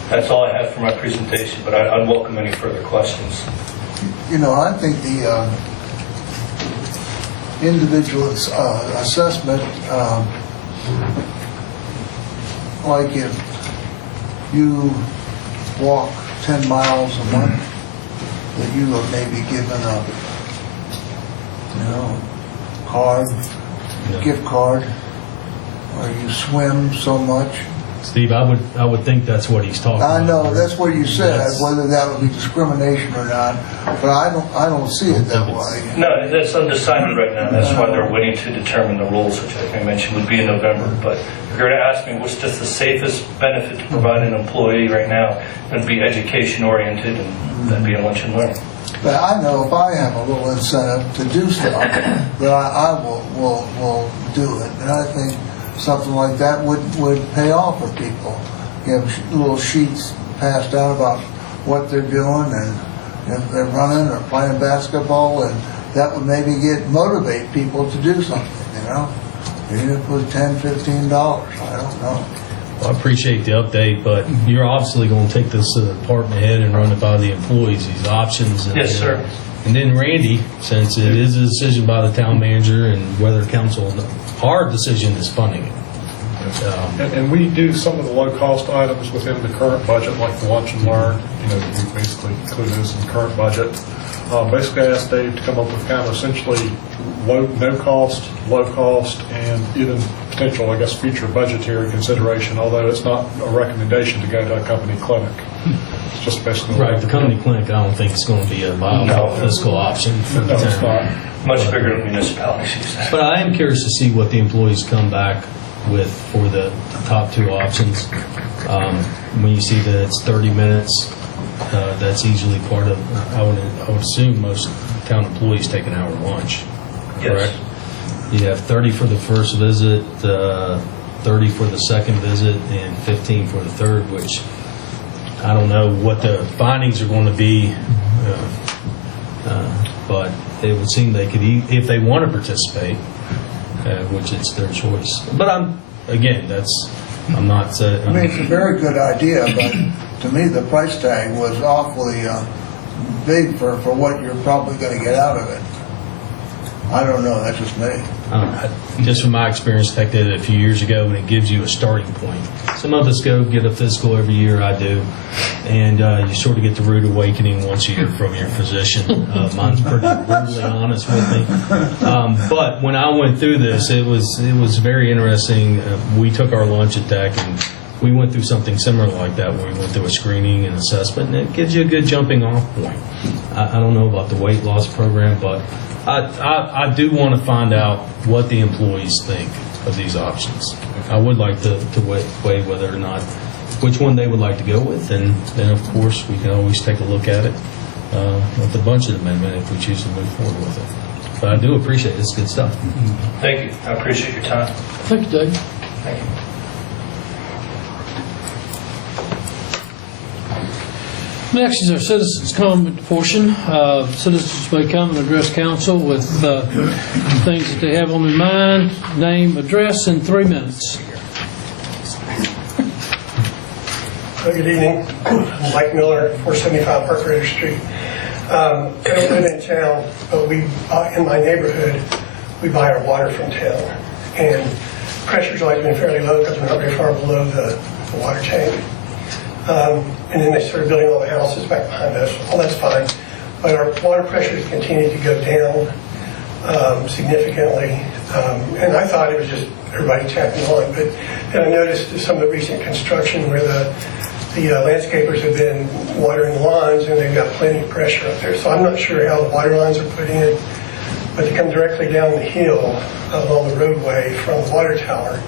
That's all I have for my presentation, but I'd welcome any further questions. I think the individual assessment, like if you walk 10 miles a month, that you are maybe given a card, gift card, or you swim so much. Steve, I would think that's what he's talking about. I know, that's what you said, whether that would be discrimination or not, but I don't see it that way. No, that's undecided right now. That's why they're waiting to determine the rules, which I mentioned would be in November. But if you're going to ask me what's just the safest benefit to provide an employee right now, it would be education oriented, and that'd be a lunch and learn. But I know if I have a little incentive to do stuff, that I will do it. And I think something like that would pay off for people. You have little sheets passed out about what they're doing and if they're running or playing basketball, and that would maybe motivate people to do something, you know? Even if it was $10, $15, I don't know. Well, I appreciate the update, but you're obviously going to take this to the department head and run it by the employees, these options. And, Yes, sir. And then Randy, since it is a decision by the town manager and whether council, our decision is funding it. And we do some of the low-cost items within the current budget, like the lunch and learn. You know, we basically include those in the current budget. Basically, I asked Dave to come up with kind of essentially no cost, low cost, and even potential, I guess, future budgetary consideration, although it's not a recommendation to go to a company clinic. It's just basically... Right, the company clinic, I don't think it's going to be a viable fiscal option for the No, it's town. not. Much bigger than municipalities. But I am curious to see what the employees come back with for the top two options. When you see that it's 30 minutes, that's easily part of, I would assume most town employees take an hour lunch, correct? You have 30 for the first visit, 30 for the second visit, and 15 for the third, which I don't know what the findings are going to be, but it would seem they could, if they want to participate, which it's their choice. But I'm not saying... I mean, it's a very good idea, but to me, the price tag was awfully big for what you're probably going to get out of it. I don't know, that's just me. Just from my experience, I did it a few years ago, and it gives you a starting point. Some of us go get a physical every year, I do, and you sort of get the rude awakening once you hear from your physician. Mine's pretty brutally honest with me. But when I went through this, it was very interesting. We took our lunch at DEC, and we went through something similar like that, where we went through a screening and assessment, and it gives you a good jumping off point. I don't know about the weight loss program, but I do want to find out what the employees think of these options. I would like to weigh whether or not, which one they would like to go with, and then of course we can always take a look at it with the budget amendment if we choose to move forward with it. But I do appreciate it. It's good stuff. Thank you. I appreciate your time. Thank you, Dave. Thank you. Next is our citizens' comment portion. Citizens may come and address council with things that they have on their mind, name, address, in 3 minutes. Good evening. I'm Mike Miller, 475 Park River Street. I don't live in town, but in my neighborhood, we buy our water from town. And pressure's always been fairly low because we're not very far below the water tank. And then they started building all the houses back behind us. Well, that's fine. But our water pressure has continued to go down significantly. And I thought it was just everybody tapping on. But then I noticed some of the recent construction where the landscapers have been watering lawns, and they've got plenty of pressure up there. So I'm not sure how the water lines are put in, but they come directly down the hill along the roadway from the water tower.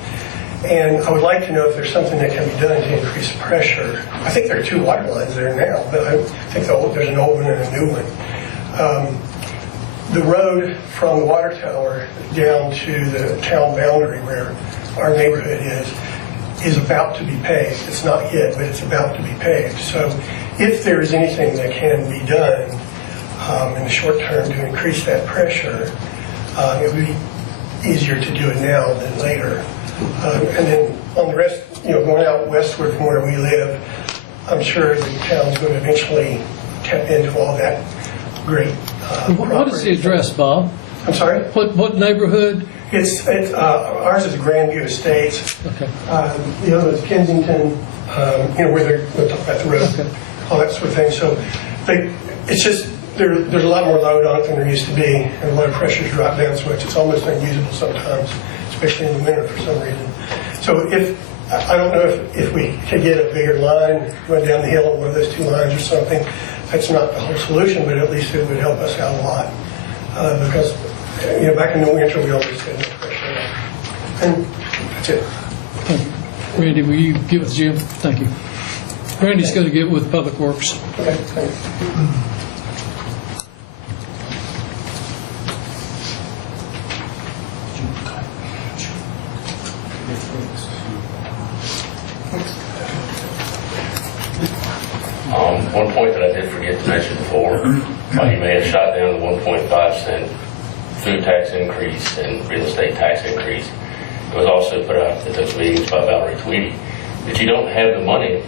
And I would like to know if there's something that can be done to increase pressure. I think there are 2 water lines there now, but I think there's an old one and a new one. The road from the water tower down to the town boundary where our neighborhood is about to be paved. It's not yet, but it's about to be paved. So if there is anything that can be done in the short term to increase that pressure, it would be easier to do it now than later. And then on the rest, going out westward from where we live, I'm sure the town's going to eventually tap into all that great What is the address, Bob? I'm sorry? What neighborhood? It's ours is Grandview Estates. Okay. The other is Kensington, where we'll talk about the road, all that sort of thing. So it's just, there's a lot more load on it than there used to be, and a lot of pressure's dropped down so much it's almost unusable sometimes, especially in the winter for some reason. So I don't know if we could get a bigger line, run down the hill on one of those 2 lines or something. That's not the whole solution, but at least it would help us out a lot. Because, back in the winter, we always had no pressure. And that's it. Randy, will you get with Jim? Thank you. Randy's going to get with Public Works. Okay, thanks. forget to mention before, while you may have shot down the 1.5% food tax increase and real estate tax increase, it was also put out at those meetings by Valerie Tweedy that you don't have the money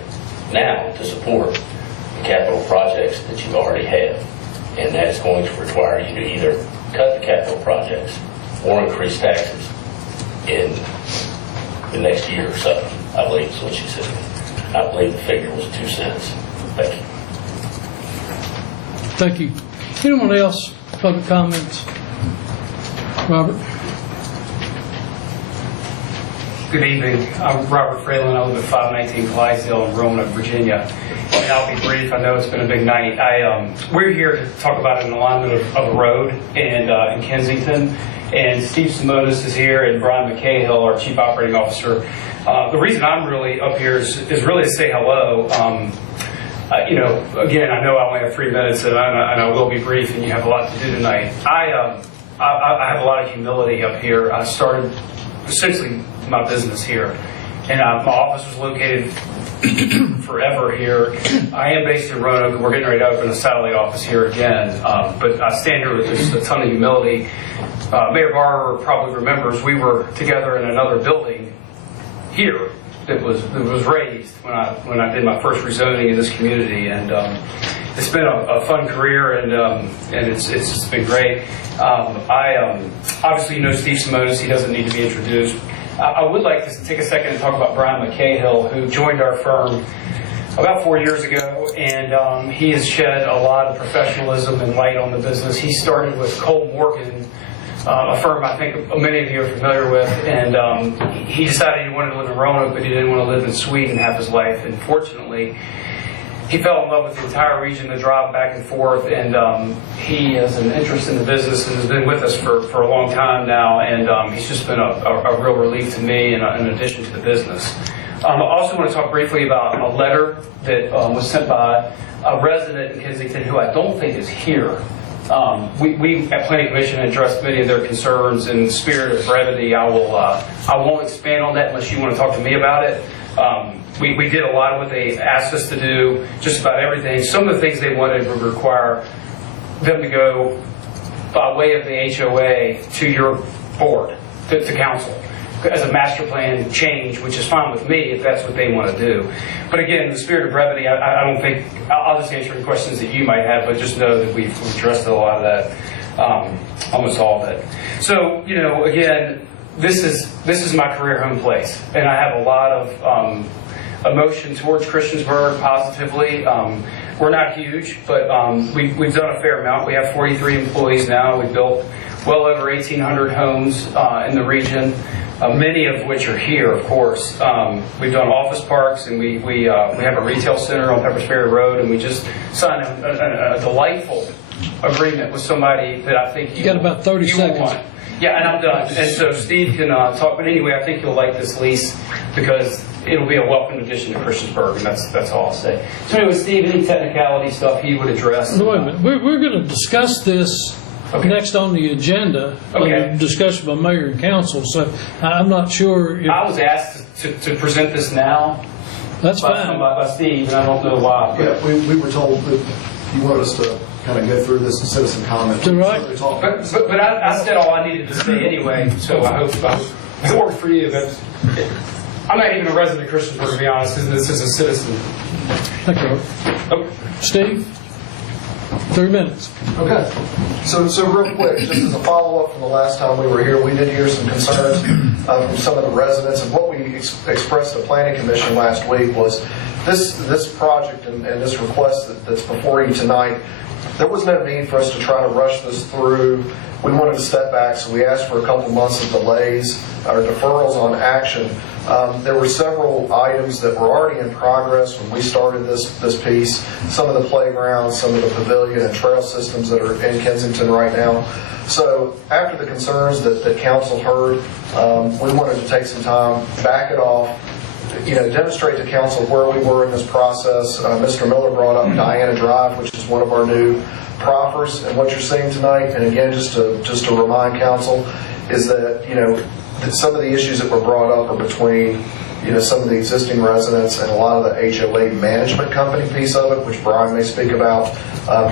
now to support the capital projects that you already have. And that is going to require you to either cut the capital projects or increase taxes in the next year or so, I believe is what she said. I believe the figure was 2 cents. Thank you. Thank you. Anyone else? Public comments? Robert? Good evening. I'm Robert Freeland. I live at 519 Clydesdale in Roanoke, Virginia. And I'll be brief. I know it's been a big night. We're here to talk about an alignment of a road in Kensington. And Steve Simonis is here, and Brian McCahill, our Chief Operating Officer. The reason I'm really up here is really to say hello. Again, I know I only have 3 minutes, and I will be brief, and you have a lot to do tonight. I have a lot of humility up here. I started essentially my business here, and my office was located forever here. I am based in Roanoke. We're getting ready to open a satellite office here again, but I stand here with just a ton of humility. Mayor Barber probably remembers we were together in another building here that was raised when I did my first rezoning in this community, and it's been a fun career, and it's been great. Obviously, you know Steve Simonis. He doesn't need to be introduced. I would like to take a second and talk about Brian McCahill, who joined our firm about 4 years ago, and he has shed a lot of professionalism and light on the business. He started with Cole Morgan, a firm I think many of you are familiar with, and he decided he wanted to live in Roanoke, but he didn't want to live in Sweden half his life. And fortunately, he fell in love with the entire region, the drive back and forth, and he has an interest in the business and has been with us for a long time now, and he's just been a real relief to me in addition to the business. I also want to talk briefly about a letter that was sent by a resident in Kensington who I don't think is here. We at Planning Commission addressed many of their concerns. In the spirit of brevity, I won't expand on that unless you want to talk to me about it. We did a lot of what they asked us to do, just about everything. Some of the things they wanted would require them to go by way of the HOA to your board, to council, as a master plan change, which is fine with me if that's what they want to do. But again, in the spirit of brevity, I don't think, I'll just answer any questions that you might have, but just know that we've addressed a lot of that, almost all of it. So, again, this is my career home place, and I have a lot of emotion towards Christiansburg positively. We're not huge, but we've done a fair amount. We have 43 employees now. We've built well over 1,800 homes in the region, many of which are here, of course. We've done office parks, and we have a retail center on Peppers Ferry Road, and we just signed a delightful agreement with somebody that I think you got about 30 seconds. Want. Yeah, and I'm done. And so Steve can talk. But anyway, I think you'll like this lease because it'll be a welcome addition to Christiansburg, and that's all I'll say. So anyway, Steve, any technicality stuff he would address? No, wait a minute. We're going to discuss this next on the agenda. Okay. Discussion by mayor and council. So I'm not sure. I was asked to present this now. That's fine. By Steve, and I don't know why. Yeah, we were told that you wanted us to kind of go through this and citizen comment. Right. But I said all I needed to say anyway, so I hope it worked for you. But I'm not even a resident of Christiansburg, to be honest. This is a citizen. Thank you. Okay. Steve, 3 minutes. Okay. So real quick, just as a follow-up from the last time we were here, we did hear some concerns from some of the residents, and what we expressed to Planning Commission last week was this project and this request that's before you tonight. There was no need for us to try to rush this through. We wanted to step back, so we asked for a couple months of delays or deferrals on action. There were several items that were already in progress when we started this piece. Some of the playgrounds, some of the pavilion and trail systems that are in Kensington right now. So after the concerns that council heard, we wanted to take some time, back it off, demonstrate to council where we were in this process. Mr. Miller brought up Diana Drive, which is one of our new proffers, and what you're seeing tonight. And again, just to remind council, is that that some of the issues that were brought up are between some of the existing residents and a lot of the HOA management company piece of it, which Brian may speak about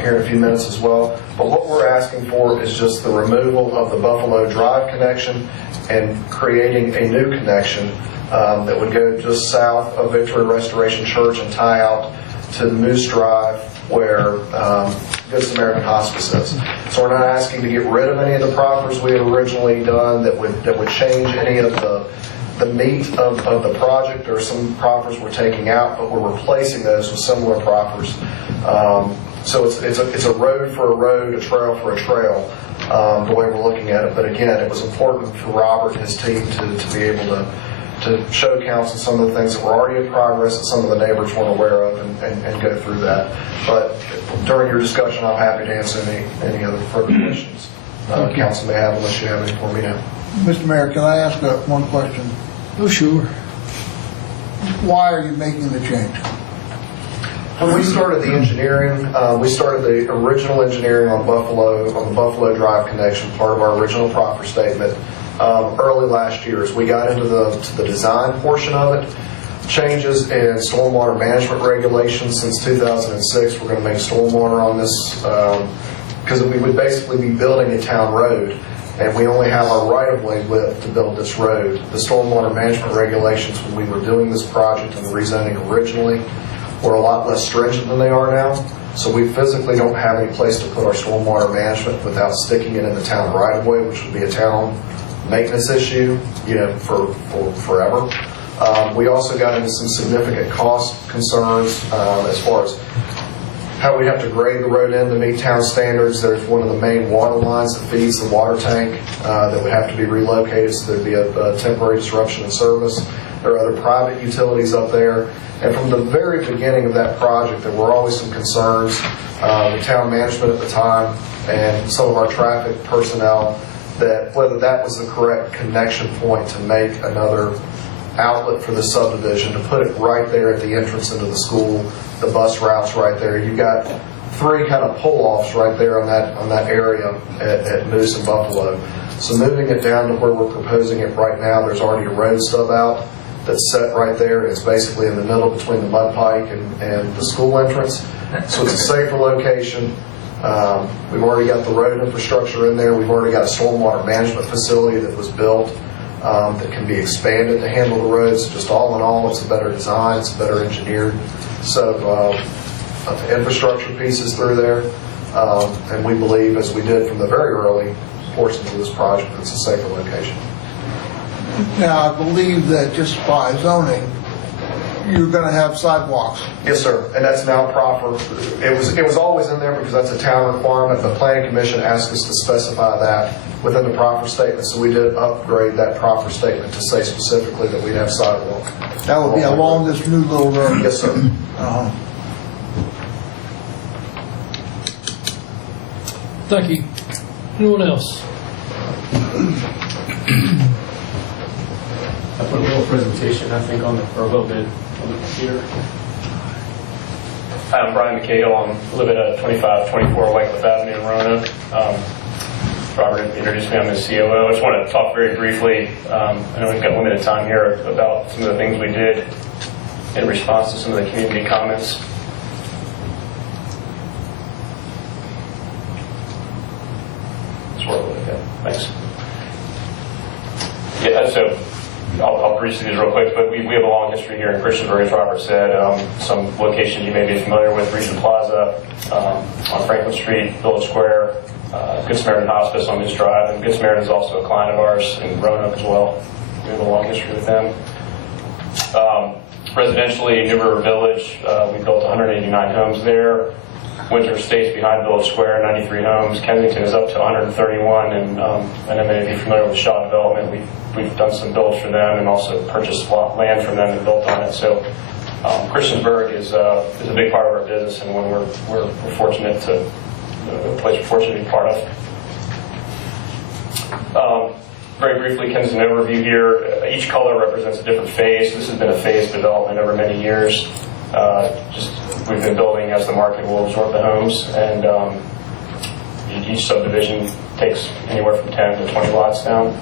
here in a few minutes as well. But what we're asking for is just the removal of the Buffalo Drive connection and creating a new connection that would go just south of Victory Restoration Church and tie out to Moose Drive, where Good Samaritan Hospice is. So we're not asking to get rid of any of the proffers we had originally done that would change any of the meat of the project. There are some proffers we're taking out, but we're replacing those with similar proffers. So it's a road for a road, a trail for a trail, the way we're looking at it. But again, it was important for Robert and his team to be able to show council some of the things that were already in progress that some of the neighbors weren't aware of and go through that. But during your discussion, I'm happy to answer any other further questions council may have, unless you have any for me now. Mr. Mayor, can I ask one question? Oh, sure. Why are you making the change? When we started the engineering, we started the original engineering on the Buffalo Drive connection, part of our original proffer statement, early last year. As we got into the design portion of it, changes in stormwater management regulations since 2006. We're going to make stormwater on this because we would basically be building a town road, and we only have our right-of-way width to build this road. The stormwater management regulations when we were doing this project and the rezoning originally were a lot less stringent than they are now. So we physically don't have any place to put our stormwater management without sticking it in the town right-of-way, which would be a town maintenance issue, for forever. We also got into some significant cost concerns as far as how we have to grade the road in to meet town standards. There's one of the main water lines that feeds the water tank that would have to be relocated, so there'd be a temporary disruption in service. There are other private utilities up there. And from the very beginning of that project, there were always some concerns. The town management at the time and some of our traffic personnel, that whether that was the correct connection point to make another outlet for the subdivision, to put it right there at the entrance into the school, the bus routes right there. You've got three kind of pull-offs right there on that area at Moose and Buffalo. So moving it down to where we're proposing it right now, there's already a road stub out that's set right there. It's basically in the middle between the mud pike and the school entrance. So it's a safer location. We've already got the road infrastructure in there. We've already got a stormwater management facility that was built that can be expanded to handle the roads. Just all in all, it's a better design, it's better engineered. So the infrastructure pieces through there. And we believe, as we did from the very early portions of this project, it's a safer location. Now, I believe that just by zoning, you're going to have sidewalks. Yes, sir, and that's now proper. It was always in there because that's a town requirement. The Planning Commission asked us to specify that within the proffer statement, so we did upgrade that proffer statement to say specifically that we'd have sidewalk. That would be along this new little road. Yes, sir. Thank you. Anyone else? I put a little presentation, I think, or a little bit on the computer. Hi, I'm Brian McCahill. I live at 2524 Wycliffe Avenue in Roanoke. Robert introduced me. I'm his COO. I just want to talk very briefly. I know we've got limited time here about some of the things we did in response to some of the community comments. Thanks. Yeah, so I'll breeze through these real quick, but we have a long history here in Christiansburg, as Robert said. Some locations you may be familiar with: Regent Plaza on Franklin Street, Village Square, Good Samaritan Hospice on Moose Drive, and Good Samaritan is also a client of ours in Roanoke as well. We have a long history with them. Residentially, New River Village, we built 189 homes there. Winter Estates behind Village Square, 93 homes. Kensington is up to 131, and I know many of you are familiar with Shaw Development. We've done some builds for them and also purchased land from them and built on it. So Christiansburg is a big part of our business, and one we're fortunate to, a place we're fortunate to be part of. Very briefly, Kensington overview here. Each color represents a different phase. This has been a phased development over many years. We've been building as the market will absorb the homes, and each subdivision takes anywhere from 10 to 20 lots down.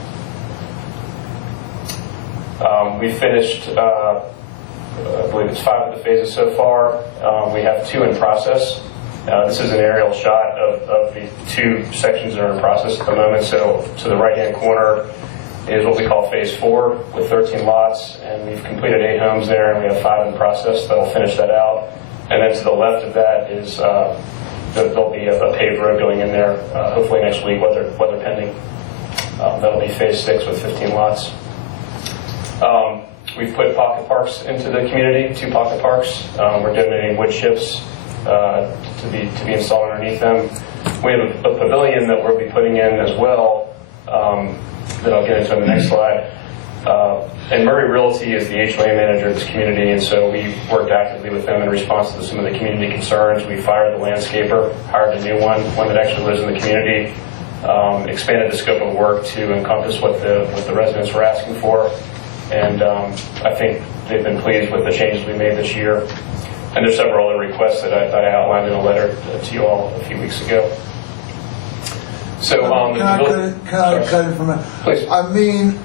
We finished, I believe it's 5 of the phases so far. We have 2 in process. This is an aerial shot of the 2 sections that are in process at the moment. So to the right-hand corner is what we call phase 4 with 13 lots, and we've completed 8 homes there, and we have 5 in process that'll finish that out. And then to the left of that is there'll be a paved road going in there, hopefully next week, weather pending. That'll be phase 6 with 15 lots. We've put pocket parks into the community, 2 pocket parks. We're donating wood chips to be installed underneath them. We have a pavilion that we'll be putting in as well that I'll get into in the next slide. And Murray Realty is the HOA manager of this community, and so we worked actively with them in response to some of the community concerns. We fired the landscaper, hired a new one that actually lives in the community, expanded the scope of work to encompass what the residents were asking for. And I think they've been pleased with the changes we made this year. And there's several other requests that I outlined in a letter to you all a few weeks ago. So, can I cut it for a minute? Please. I mean,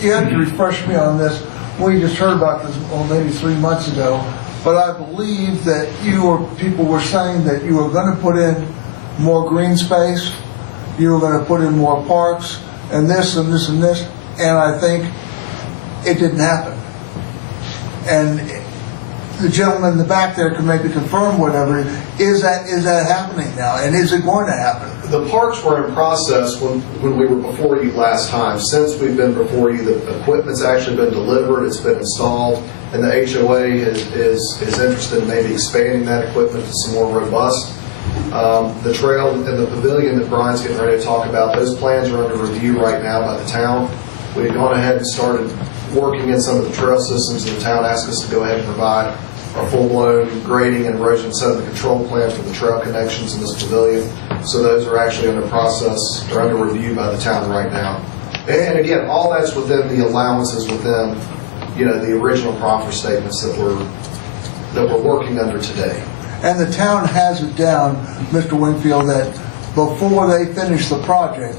you have to refresh me on this. We just heard about this, maybe 3 months ago, but I believe that people were saying that you were going to put in more green space, you were going to put in more parks, and this and this and this, and I think it didn't happen. And the gentleman in the back there can maybe confirm whatever. Is that happening now, and is it going to happen? The parks were in process when we were before you last time. Since we've been before you, the equipment's actually been delivered, it's been installed, and the HOA is interested in maybe expanding that equipment to some more robust. The trail and the pavilion that Brian's getting ready to talk about, those plans are under review right now by the town. We've gone ahead and started working in some of the trail systems, and the town asked us to go ahead and provide a full-blown grading and erosion sediment control plan for the trail connections in this pavilion. So those are actually under process, or under review by the town right now. And again, all that's within the allowances within, the original proffer statements that we're working under today. And the town has it down, Mr. Wingfield, that before they finish the project,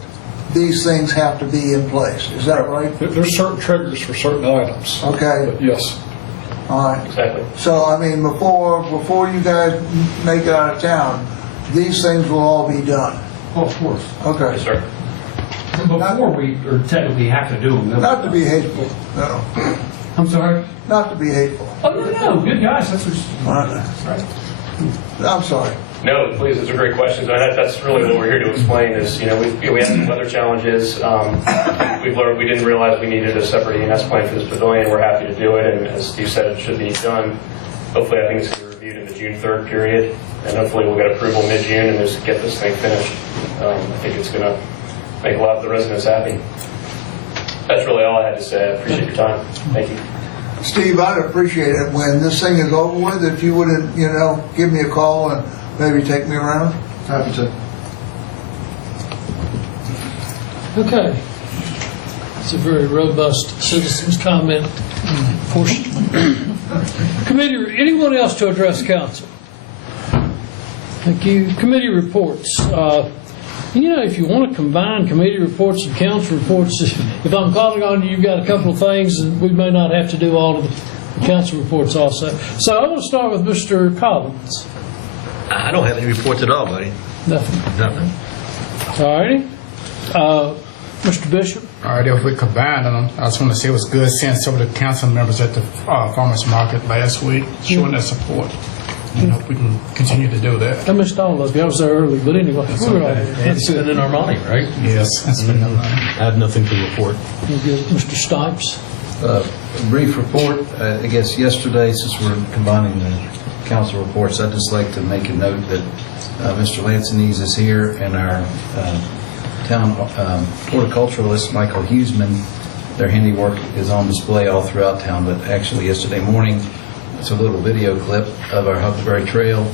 these things have to be in place. Is that right? There's certain triggers for certain items. Okay. But yes. All right. Exactly. So, I mean, before you guys make it out of town, these things will all be done. Oh, of course. Okay. Yes, sir. Before we technically have to do them. Not to be hateful. No. I'm sorry? Not to be hateful. Oh, no. Good guys. That's right. I'm sorry. No, please, those are great questions. That's really what we're here to explain is, we had some weather challenges. We've learned we didn't realize we needed a separate E&S plan for this pavilion. We're happy to do it, and as Steve said, it should be done. Hopefully, I think it's going to be reviewed in the June 3rd period, and hopefully we'll get approval mid-June and just get this thing finished. I think it's going to make a lot of the residents happy. That's really all I had to say. I appreciate your time. Thank you. Steve, I'd appreciate it when this thing is over with, if you wouldn't, give me a call and maybe take me around. Happy to. Okay. It's a very robust citizens' comment portion. Committee, anyone else to address council? Thank you. Committee reports. If you want to combine committee reports and council reports, if I'm calling on you, you've got a couple of things, and we may not have to do all of the council reports also. So I want to start with Mr. Collins. I don't have any reports at all, buddy. Nothing. All righty. Mr. Bishop. All right, if we combine them, I just want to say it was good seeing some of the council members at the farmers market last week showing their support. And hope we can continue to do that. I missed all of you. I was there early, but anyway. It's spending our money, right? Yes, that's spending our money. I have nothing to report. Mr. Stipes. A brief report. I guess yesterday, since we're combining the council reports, I'd just like to make a note that Mr. Lansanese is here, and our town horticulturalist, Michael Huseman, their handiwork is on display all throughout town, but actually yesterday morning, it's a little video clip of our Huckleberry Trail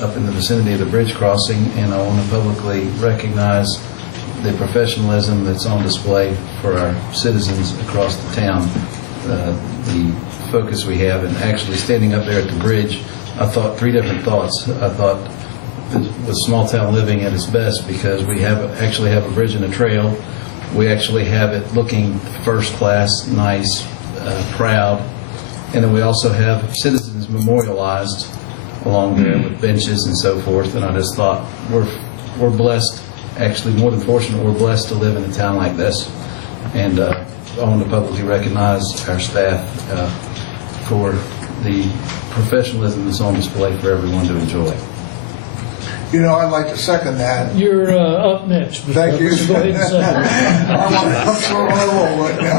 up in the vicinity of the bridge crossing, and I want to publicly recognize the professionalism that's on display for our citizens across the town, the focus we have, and actually standing up there at the bridge, I thought 3 different thoughts. I thought this was small town living at its best because we actually have a bridge and a trail, We actually have it looking first class, nice, proud. And then we also have citizens memorialized along there with benches and so forth. And I just thought we're blessed, actually more than fortunate, we're blessed to live in a town like this. And I want to publicly recognize our staff for the professionalism that's on display for everyone to enjoy. You know, I'd like to second that. You're up next. Thank you. Go ahead and second. I'm sort of on a roll right now.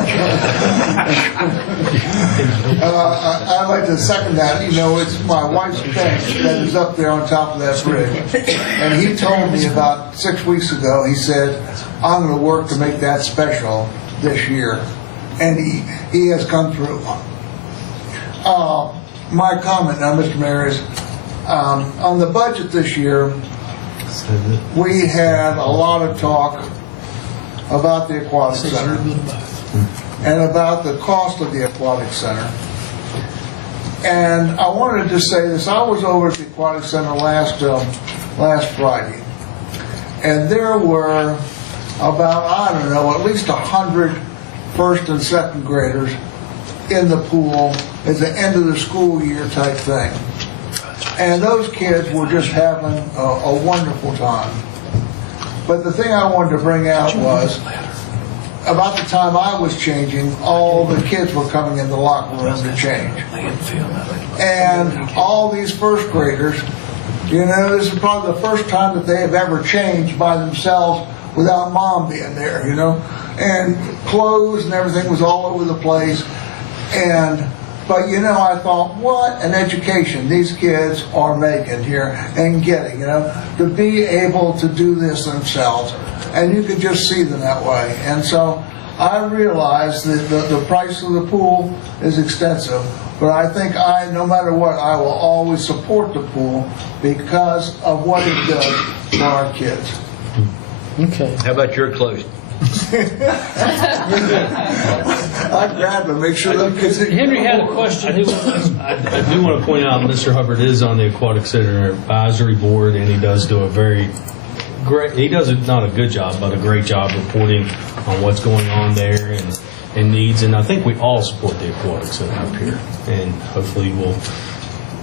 I'd like to second that. You know, it's my wife's bench that is up there on top of that bridge. And he told me about 6 weeks ago, he said, I'm going to work to make that special this year. And he has come through. My comment now, Mr. Mayor, is on the budget this year, we had a lot of talk about the Aquatic Center and about the cost of the Aquatic Center. And I wanted to just say this. I was over at the Aquatic Center last Friday, and there were about, I don't know, at least 100 first and second graders in the pool at the end of the school year type thing. And those kids were just having a wonderful time. But the thing I wanted to bring out was, about the time I was changing, all the kids were coming in the locker room to change. And all these first graders, you know, this is probably the first time that they have ever changed by themselves without mom being there, you know. And clothes and everything was all over the place. But, you know, I thought, what an education these kids are making here and getting, you know, to be able to do this themselves. And you could just see them that way. And so I realized that the price of the pool is extensive, but I think no matter what, I will always support the pool because of what it does for our kids. Okay. How about your clothes? I grabbed them, make sure them kids. Henry had a question. I do want to point out Mr. Hubbard is on the Aquatic Center Advisory Board, and he does do a very great, he does not a good job, but a great job reporting on what's going on there and needs. And I think we all support the Aquatic Center up here, and hopefully we'll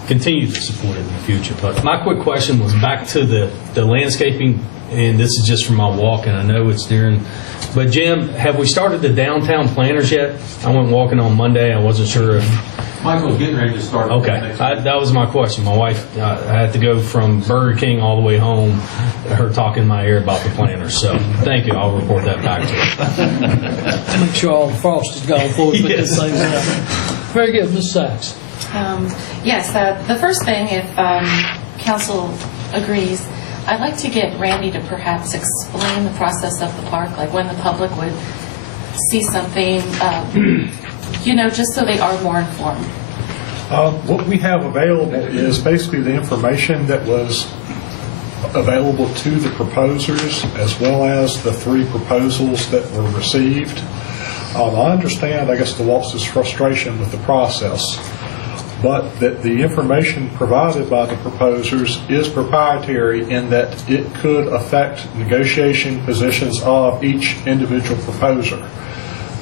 continue to support it in the future. But my quick question was back to the landscaping, and this is just from my walk, and I know it's during. But Jim, have we started the downtown planters yet? I went walking on Monday. I wasn't sure if Michael's getting ready to start. Okay, that was my question. My wife, I had to go from Burger King all the way home, her talking in my ear about the planters. So thank you. I'll report that back to her. Make sure all the frost is gone before we put Yes. this thing out. Very good, Ms. Sachs. Yes, the first thing, if council agrees, I'd like to get Randy to perhaps explain the process of the park, like when the public would see something, you know, just so they are more informed. What we have available is basically the information that was available to the proposers as well as the 3 proposals that were received. I understand, I guess, the Waltz's frustration with the process, but that the information provided by the proposers is proprietary in that it could affect negotiation positions of each individual proposer.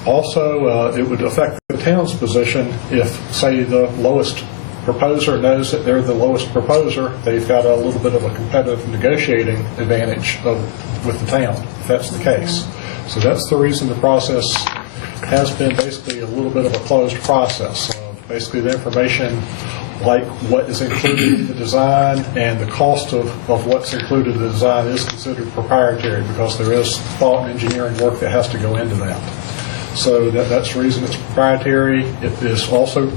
Also, it would affect the town's position if, say, the lowest proposer knows that they're the lowest proposer. They've got a little bit of a competitive negotiating advantage with the town, if that's the case. So that's the reason the process has been basically a little bit of a closed process. Basically, the information, like what is included in the design and the cost of what's included in the design, is considered proprietary because there is thought and engineering work that has to go into that. So that's the reason it's proprietary. It is also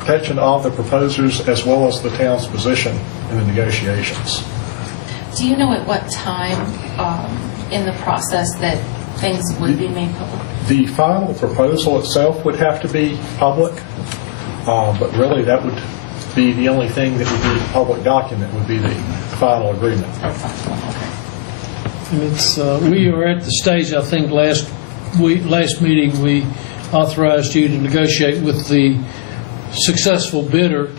protection of the proposers as well as the town's position in the negotiations. Do you know at what time in the process that things would be made public? The final proposal itself would have to be public. But really, that would be the only thing that would be a public document, would be the final agreement. And it's, we are at the stage, I think, last meeting, we authorized you to negotiate with the successful bidder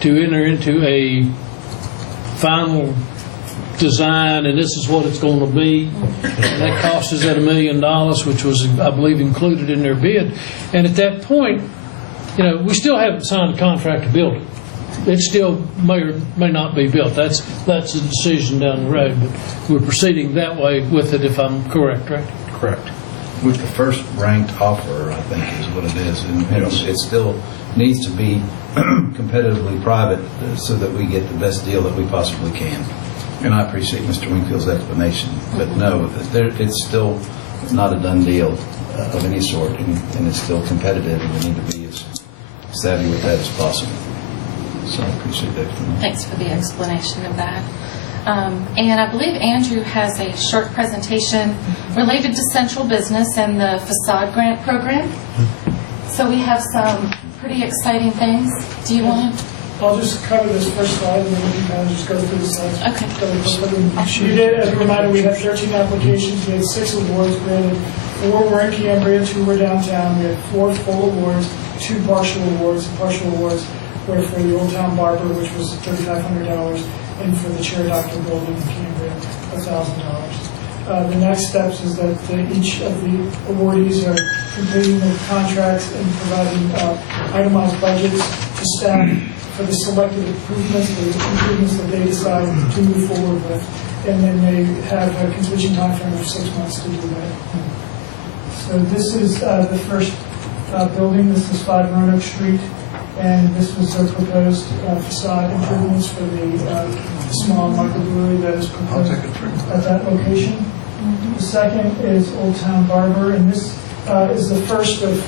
to enter into a final design, and this is what it's going to be. And that cost us at $1 million, which was, I believe, included in their bid. And at that point, we still haven't signed a contract to build it. It still may or may not be built. That's a decision down the road, but we're proceeding that way with it, if I'm correct, right? Correct. With the first ranked offer, I think is what it is. And it still needs to be competitively private so that we get the best deal that we possibly can. And I appreciate Mr. Wingfield's explanation. But no, it's still not a done deal of any sort, and it's still competitive, and we need to be as savvy with that as possible. So I appreciate that. Thanks for the explanation of that. And I believe Andrew has a short presentation related to central business and the facade grant program. So we have some pretty exciting things. Do you want to? I'll just cover this first slide and then we can kind of just go through the slides. Okay. We did, as a reminder, we had 13 applications. We had 6 awards granted. 4 were in Cambria, 2 were downtown. We had 4 full awards, 2 partial awards. The partial awards were for the Old Town Barber, which was $3,500, and for the Chair Doctor building in Cambria, $1,000. The next steps is that each of the awardees are completing the contracts and providing itemized budgets to staff for the selected improvements that they decide to move forward with. And then they have a completion time frame of 6 months to do that. So this is the first building. This is 5 Roanoke Street. And this was the proposed facade improvements for the small microbrewery that is proposed at that location. The second is Old Town Barber, and this is the first of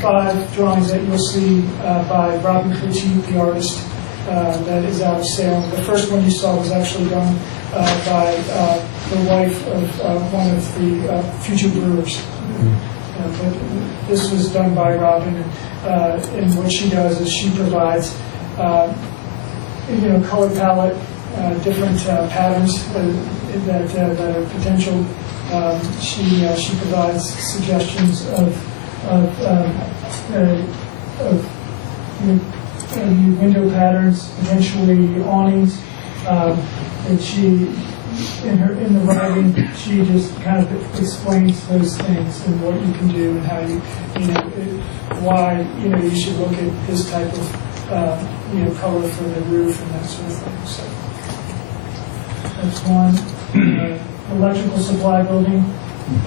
5 drawings that you'll see by Robin Critique, the artist that is out of Salem. The first one you saw was actually done by the wife of one of the future brewers. But this was done by Robin, and what she does is she provides, color palette, different patterns that are potential. She provides suggestions of window patterns, potentially awnings, and she. In the writing, she just kind of explains those things and what you can do and how why you should look at this type of color for the roof and that sort of thing. So that's one. Electrical supply building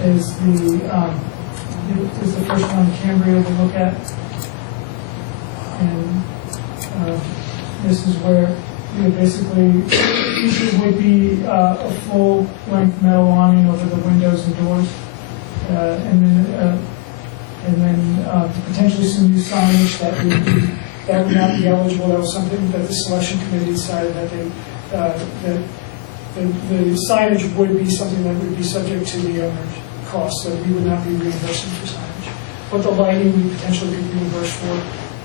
is the first one in Cambria to look at, and this is where. Basically, features would be a full-length metal awning over the windows and doors, and then potentially some new signage that would not be eligible. That was something that the selection committee decided that the signage would be something that would be subject to the owner's cost, so we would not be reimbursing for signage. But the lighting we potentially could reimburse for,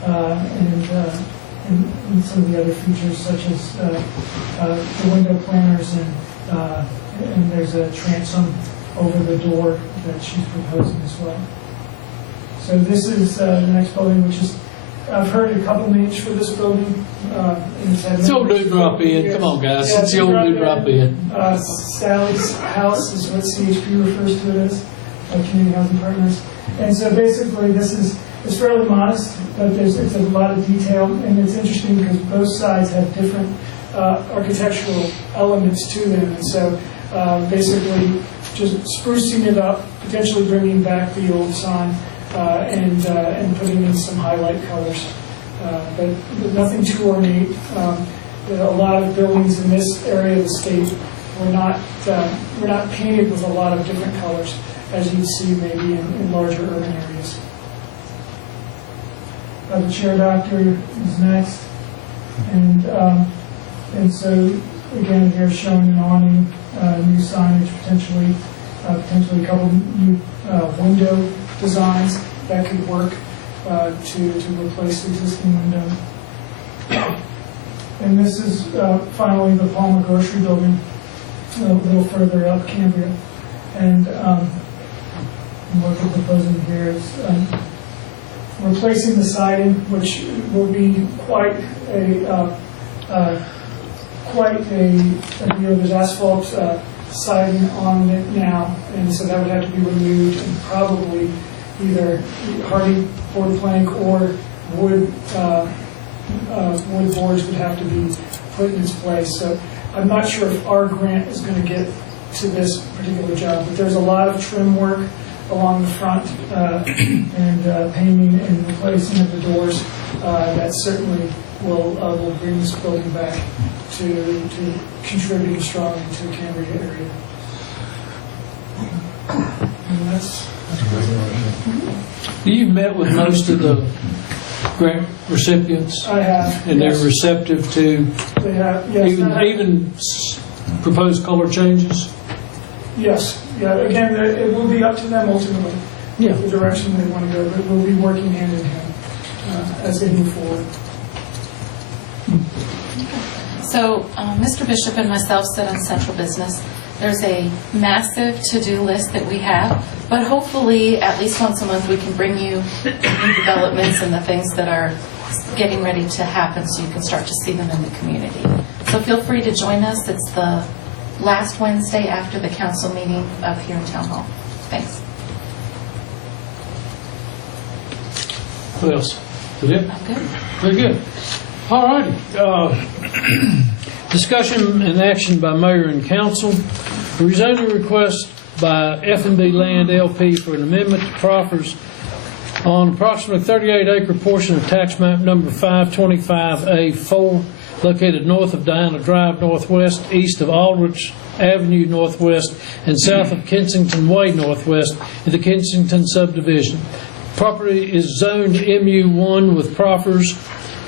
and some of the other features such as the window planners and there's a transom over the door that she's proposing as well. So this is the next building, which is, I've heard a couple names for this building. It's the old new drop in. Come on, guys. It's the old new drop in. Sally's House is what CHP refers to it as, Community Housing Partners. And so basically it's fairly modest, but it's a lot of detail, and it's interesting because both sides have different architectural elements to them, and so basically just sprucing it up, potentially bringing back the old sign, and putting in some highlight colors, but nothing too ornate. A lot of buildings in this area of the state were not painted with a lot of different colors, as you'd see maybe in larger urban areas. The Chair Doctor is next, and so again here showing an awning, new signage, potentially a couple new window designs that could work to replace the existing window. And this is finally the Palmer Grocery Building, a little further up Cambria, and what we're proposing here is. Replacing the siding, which will be quite a quite there's asphalt siding on it now, and so that would have to be removed, and probably either hardy board plank or wood boards would have to be put in its place. So I'm not sure if our grant is going to get to this particular job, but there's a lot of trim work along the front and painting and replacing of the doors that certainly will bring this building back to contributing strongly to the Cambria area. And that's You've met with most of the grant recipients? I have. And yes. they're receptive to They have, yes, even proposed color changes? Yes. Yeah. Again, it will be up to them ultimately. Yeah. The direction they want to go, but we'll be working hand in hand as they move forward. So Mr. Bishop and myself sit on central business. There's a massive to-do list that we have, but hopefully at least once a month we can bring you new developments and the things that are getting ready to happen so you can start to see them in the community. So feel free to join us. It's the last Wednesday after the council meeting up here in Town Hall. Thanks. What else? Is it? I'm good. Very good. All righty. Discussion and action by mayor and council. Rezoning request by F&B Land LP for an amendment to proffers on approximately 38-acre portion of tax map number 525A4, located north of Diana Drive Northwest, east of Aldrich Avenue Northwest, and south of Kensington Way Northwest in the Kensington subdivision. Property is zoned MU1 with proffers,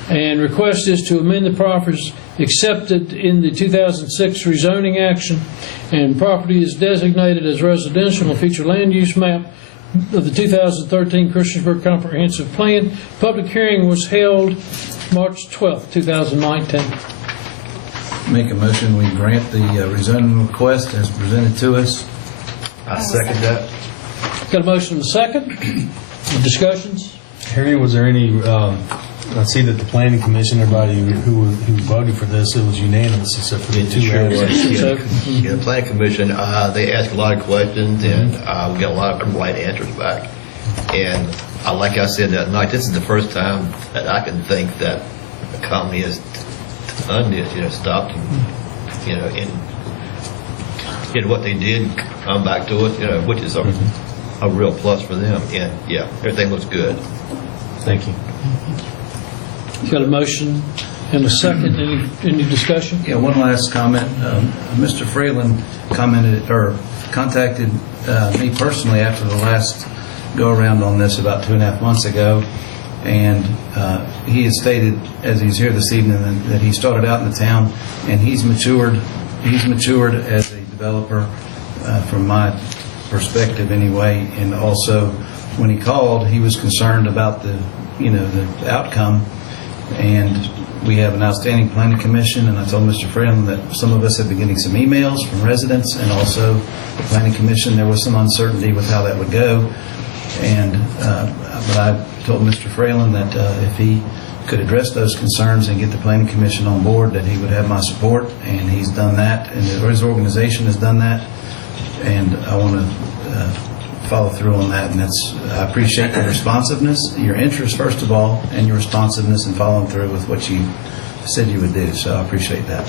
and request is to amend the proffers accepted in the 2006 rezoning action, and property is designated as residential and feature land use map of the 2013 Christiansburg Comprehensive Plan. Public hearing was held March 12, 2019. Make a motion, we grant the rezoning request as presented to us. I second that. Got a motion and a second. Discussions? Harry, was there any, I see that the planning commission, everybody who voted for this, it was unanimous except for the two areas. Yeah, the planning commission, they asked a lot of questions, and we got a lot of right answers back. And like I said that night, this is the first time that I can think that a company has done this, stopped and, in what they did, come back to it, which is a real plus for them. And yeah, everything looks good. Thank you. Got a motion and a second. Any discussion? Yeah, one last comment. Mr. Freeland contacted me personally after the last go-around on this about 2.5 months ago, and he has stated, as he's here this evening, that he started out in the town, and he's matured as a developer from my perspective anyway, and also when he called, he was concerned about the outcome. And we have an outstanding planning commission, and I told Mr. Freeland that some of us have been getting some emails from residents, and also the planning commission, there was some uncertainty with how that would go. And but I told Mr. Freeland that if he could address those concerns and get the planning commission on board, that he would have my support, and he's done that, and his organization has done that, and I want to follow through on that. And I appreciate your responsiveness, your interest first of all, and your responsiveness in following through with what you said you would do. So I appreciate that.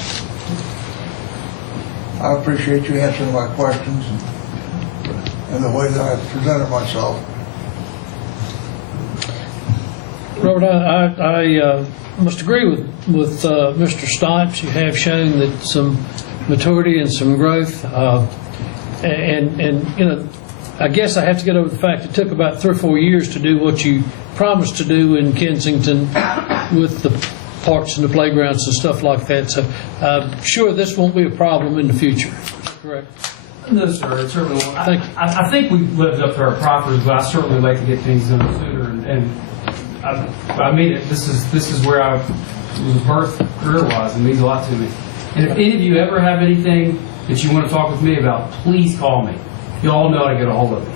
I appreciate you answering my questions and the way that I presented myself. Robert, I must agree with Mr. Stipes. You have shown that some maturity and some growth, and I guess I have to get over the fact it took about 3 or 4 years to do what you promised to do in Kensington with the parks and the playgrounds and stuff like that. So I'm sure this won't be a problem in the future. Correct? No, sir, it certainly won't. Thank you. I think we've lived up to our proffers, but I certainly like to get things done sooner. And I mean it. This is where I was birthed career-wise. It means a lot to me. And if any of you ever have anything that you want to talk with me about, please call me. You all know how to get a hold of me.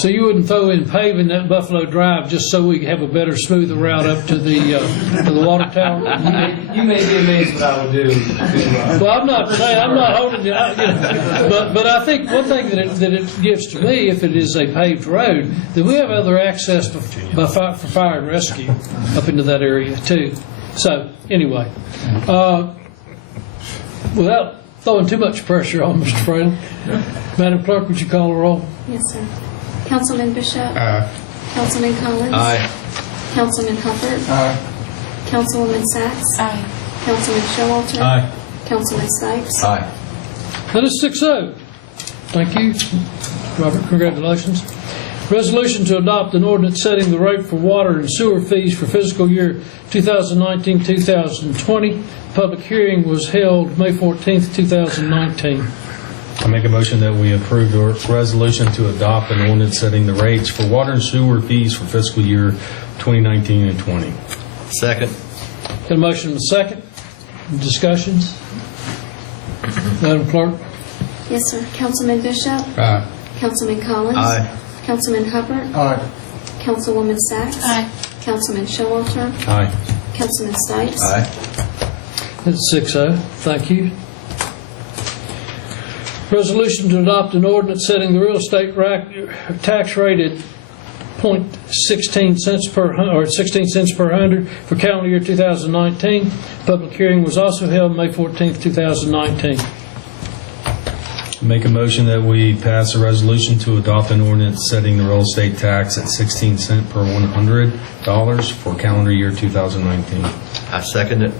So you wouldn't throw in paving that Buffalo Drive just so we have a better, smoother route up to the water tower? You may be amazed what I would do. Well, I'm not saying, I'm not holding you, but I think one thing that it gives to me, if it is a paved road, that we have other access for fire and rescue up into that area too. So, anyway, without throwing too much pressure on Mr. Fraley, Madam Clerk, would you call the roll? Yes, sir. Councilman Bishop? Councilman Collins? Aye. Councilman Hubbard? Councilwoman Sacks? Aye. Councilman Showalter? Aye. Councilman Stipes? Aye. That is 6-0. Thank you, Robert. Congratulations. Resolution to adopt an ordinance setting the rate for water and sewer fees for fiscal year 2019-2020. Public hearing was held May 14th, 2019. I make a motion that we approve the resolution to adopt an ordinance setting the rates for water and sewer fees for fiscal year 2019 and 20. Second. Got a motion and a second. Discussions? Madam Clerk? Yes, sir. Councilman Bishop? Councilman Collins? Aye. Councilman Hubbard? Councilwoman Sacks? Aye. Councilman Showalter? Aye. Councilman Stipes? Aye. That's 6-0. Thank you. Resolution to adopt an ordinance setting the real estate tax rate at .16 cents per 100 for calendar year 2019. Public hearing was also held May 14th, 2019. Make a motion that we pass a resolution to adopt an ordinance setting the real estate tax at 16 cents per $100 for calendar year 2019. I second it.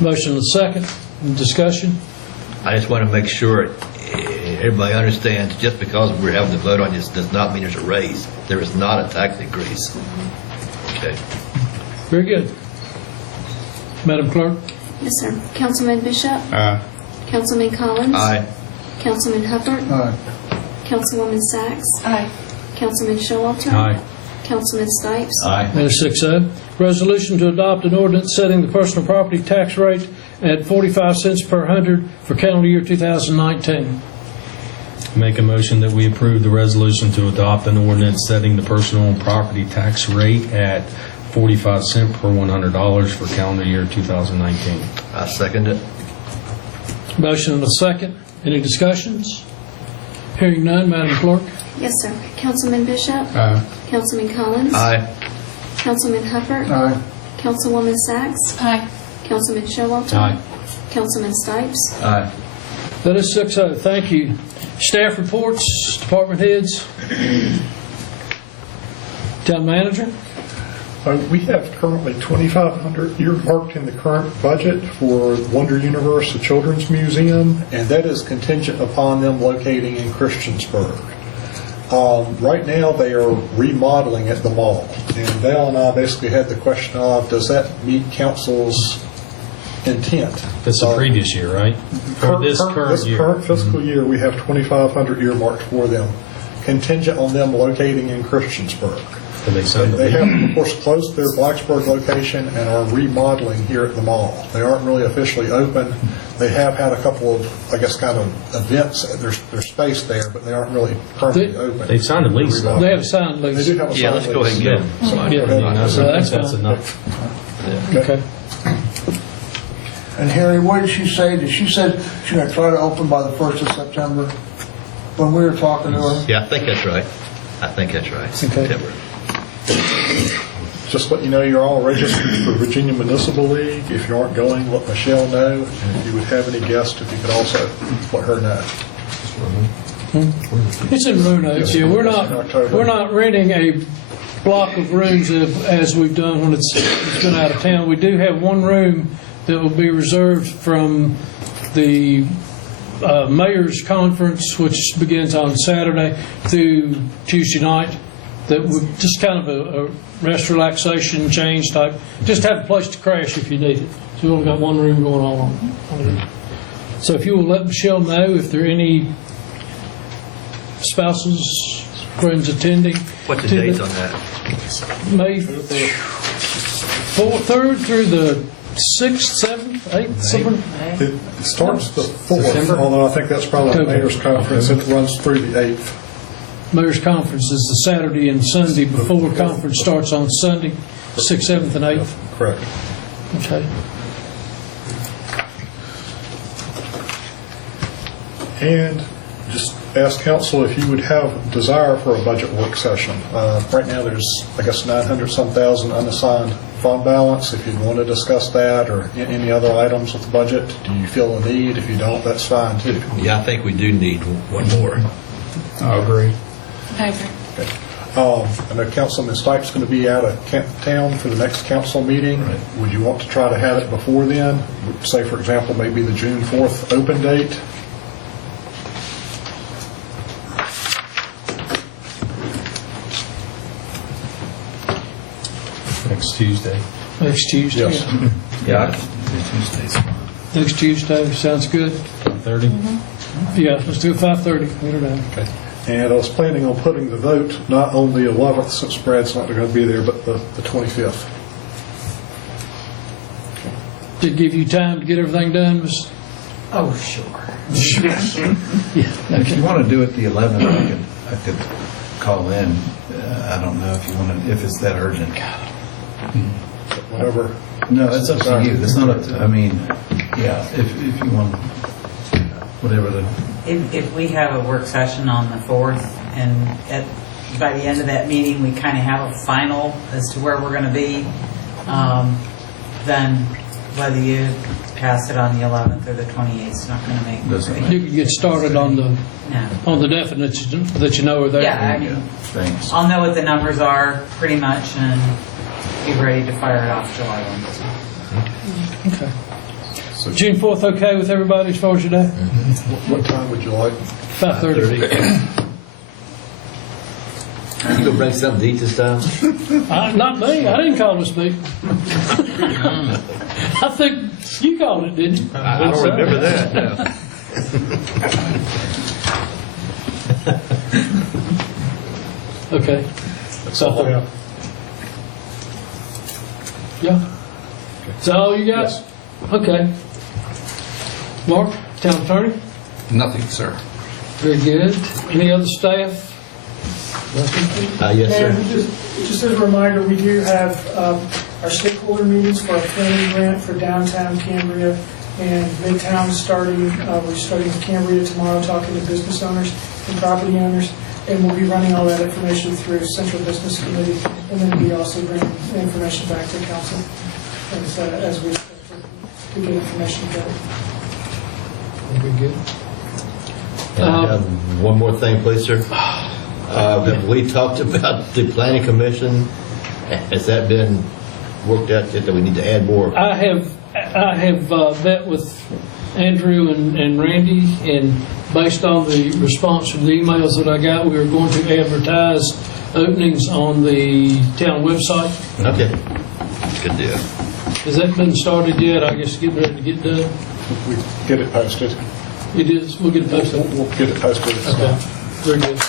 Motion and second. Discussion? I just want to make sure everybody understands, just because we're having to vote on this does not mean there's a raise. There is not a tax increase. Okay. Very good. Madam Clerk? Yes, sir. Councilman Bishop? Councilman Collins? Aye. Councilman Hubbard? Councilwoman Sacks? Aye. Councilman Showalter? Aye. Councilman Stipes? Aye. That's 6-0. Resolution to adopt an ordinance setting the personal property tax rate at 45 cents per 100 for calendar year 2019. Make a motion that we approve the resolution to adopt an ordinance setting the personal property tax rate at 45 cents per $100 for calendar year 2019. I second it. Motion and a second. Any discussions? Hearing none, Madam Clerk? Yes, sir. Councilman Bishop? Councilman Collins? Aye. Councilman Hubbard? Councilwoman Sacks? Aye. Councilman Showalter? Aye. Councilman Stipes? Aye. That is 6-0. Thank you. Staff reports, department heads. Town manager? We have currently $2,500 earmarked in the current budget for Wonder Universe, the Children's Museum, and that is contingent upon them locating in Christiansburg. Right now, they are remodeling at the mall, and Val and I basically had the question of, does that meet council's intent? That's the previous year, right? For this current year. Current fiscal year, we have $2,500 earmarked for them, contingent on them locating in Christiansburg. They have, of course, closed their Blacksburg location and are remodeling here at the mall. They aren't really officially open. They have had a couple of, I guess, kind of events at their space there, but they aren't really currently open. They've signed a lease. They have a signed lease. They do have a Yeah, signed let's go ahead and lease. get them. Somebody. So that's That's fine. enough. Okay. And Harry, what did she say? She said she's going to try to open by the 1st of September when we were talking to her. Yeah, I think that's right. September. Just let you know you're all registered for Virginia Municipal League. If you aren't going, let Michelle know. And if you would have any guests, if you could also let her know. It's in Roanoke. Yeah, we're not renting a block of rooms as we've done when it's been out of town. We do have one room that will be reserved from the mayor's conference, which begins on Saturday through Tuesday night. That would just kind of a rest, relaxation, change type. Just have a place to crash if you need it. So we've only got one room going on it. So if you will let Michelle know if there are any spouses, friends attending. What's the dates on that? May 3rd through the 6th, 7th, 8th, somewhere. It starts the 4th, although I think that's probably the mayor's conference. It runs through the 8th. Mayor's Conference is the Saturday and Sunday before conference starts on Sunday, 6th, 7th, and 8th. Correct. Okay. And just ask council if you would have desire for a budget work session. Right now, there's, I guess, 900-some thousand unassigned fund balance. If you'd want to discuss that or any other items with the budget, do you feel a need? If you don't, that's fine too. Yeah, I think we do need one more. I agree. I agree. I know Councilman Stipe's going to be out of town for the next council meeting. Right. Would you want to try to have it before then? Say, for example, maybe the June 4th open date? Next Tuesday. Next Tuesday. Yes. Yeah. Next Tuesday, sounds good. 30. Yeah, let's do it 5:30. Get it out. Okay. And I was planning on putting the vote not on the 11th, since Brad's not going to be there, but the 25th. Did give you time to get everything done, Ms.? Oh, sure. If you want to do it the 11th, I could call in. I don't know if you want to, if it's that urgent. Whatever. No, that's up to you. It's not up to, I mean, yeah, if you want, whatever the, If we have a work session on the 4th, and by the end of that meeting, we kind of have a final as to where we're going to be, then whether you pass it on the 11th or the 28th is not going to make. You can get started on the definites that you know are there. Yeah, I mean, thanks. I'll know what the numbers are pretty much and be ready to fire it off July 1. Okay. June 4th, okay with everybody as far as your day? What time would you like? 5:30. You gonna bring something to eat this time? Not me. I didn't call this meeting. I think you called it, didn't you? I don't remember that, no. Okay. That's all I have. Yeah. Is that all you got? Yes. Okay. Mark, town attorney? Nothing, sir. Very good. Any other staff? Yes, sir. And just as a reminder, we do have our stakeholder meetings for our planning grant for downtown Cambria and Midtown starting. We're starting with Cambria tomorrow, talking to business owners and property owners, and we'll be running all that information through Central Business Committee, and then we also bring information back to council as we get information together. Very good. One more thing, please, sir. We talked about the planning commission. Has that been worked out yet, that we need to add more? I have met with Andrew and Randy, and based on the response from the emails that I got, we are going to advertise openings on the town website. Okay. Good deal. Has that been started yet? I guess getting ready to get done. We get it posted. It is. We'll get it posted. We'll get it posted. Okay. Very good.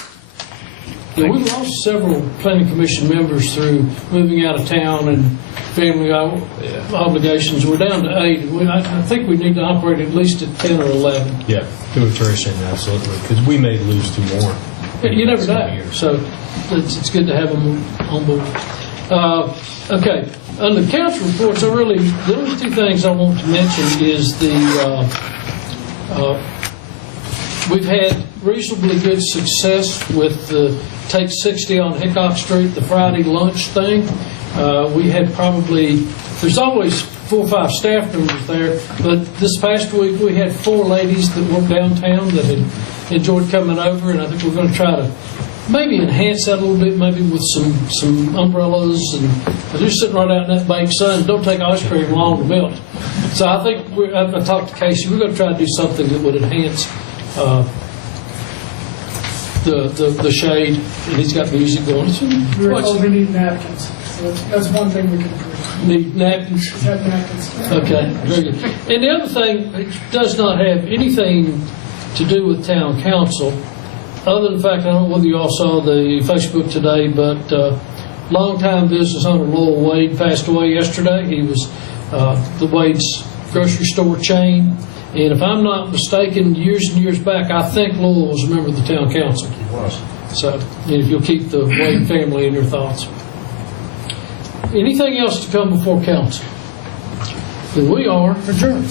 Yeah, we've lost several planning commission members through moving out of town and family obligations. We're down to 8. I think we need to operate at least at 10 or 11. Yeah, to attrition, absolutely, because we may lose 2 more. You never know. So it's good to have them on board. Okay. On the council reports, the only 2 things I want to mention is we've had reasonably good success with the Take 60 on Hickok Street, the Friday lunch thing. We had there's always 4 or 5 staff members there, but this past week we had 4 ladies that work downtown that had enjoyed coming over, and I think we're going to try to maybe enhance that a little bit, maybe with some umbrellas, and they're just sitting right out in that baked sun. Don't take ice cream long to melt. So I think I talked to Casey. We're going to try to do something that would enhance the shade, and he's got music going. We need napkins. So that's one thing we can improve. Need napkins? Have napkins. Okay, very good. And the other thing, it does not have anything to do with town council, other than the fact, I don't know whether you all saw the Facebook today, but longtime business owner Lowell Wade passed away yesterday. He was the Wade's grocery store chain. And if I'm not mistaken, years and years back, I think Lowell was a member of the town council. He was. So, and if you'll keep the Wade family in your thoughts. Anything else to come before council? Then we are adjourned.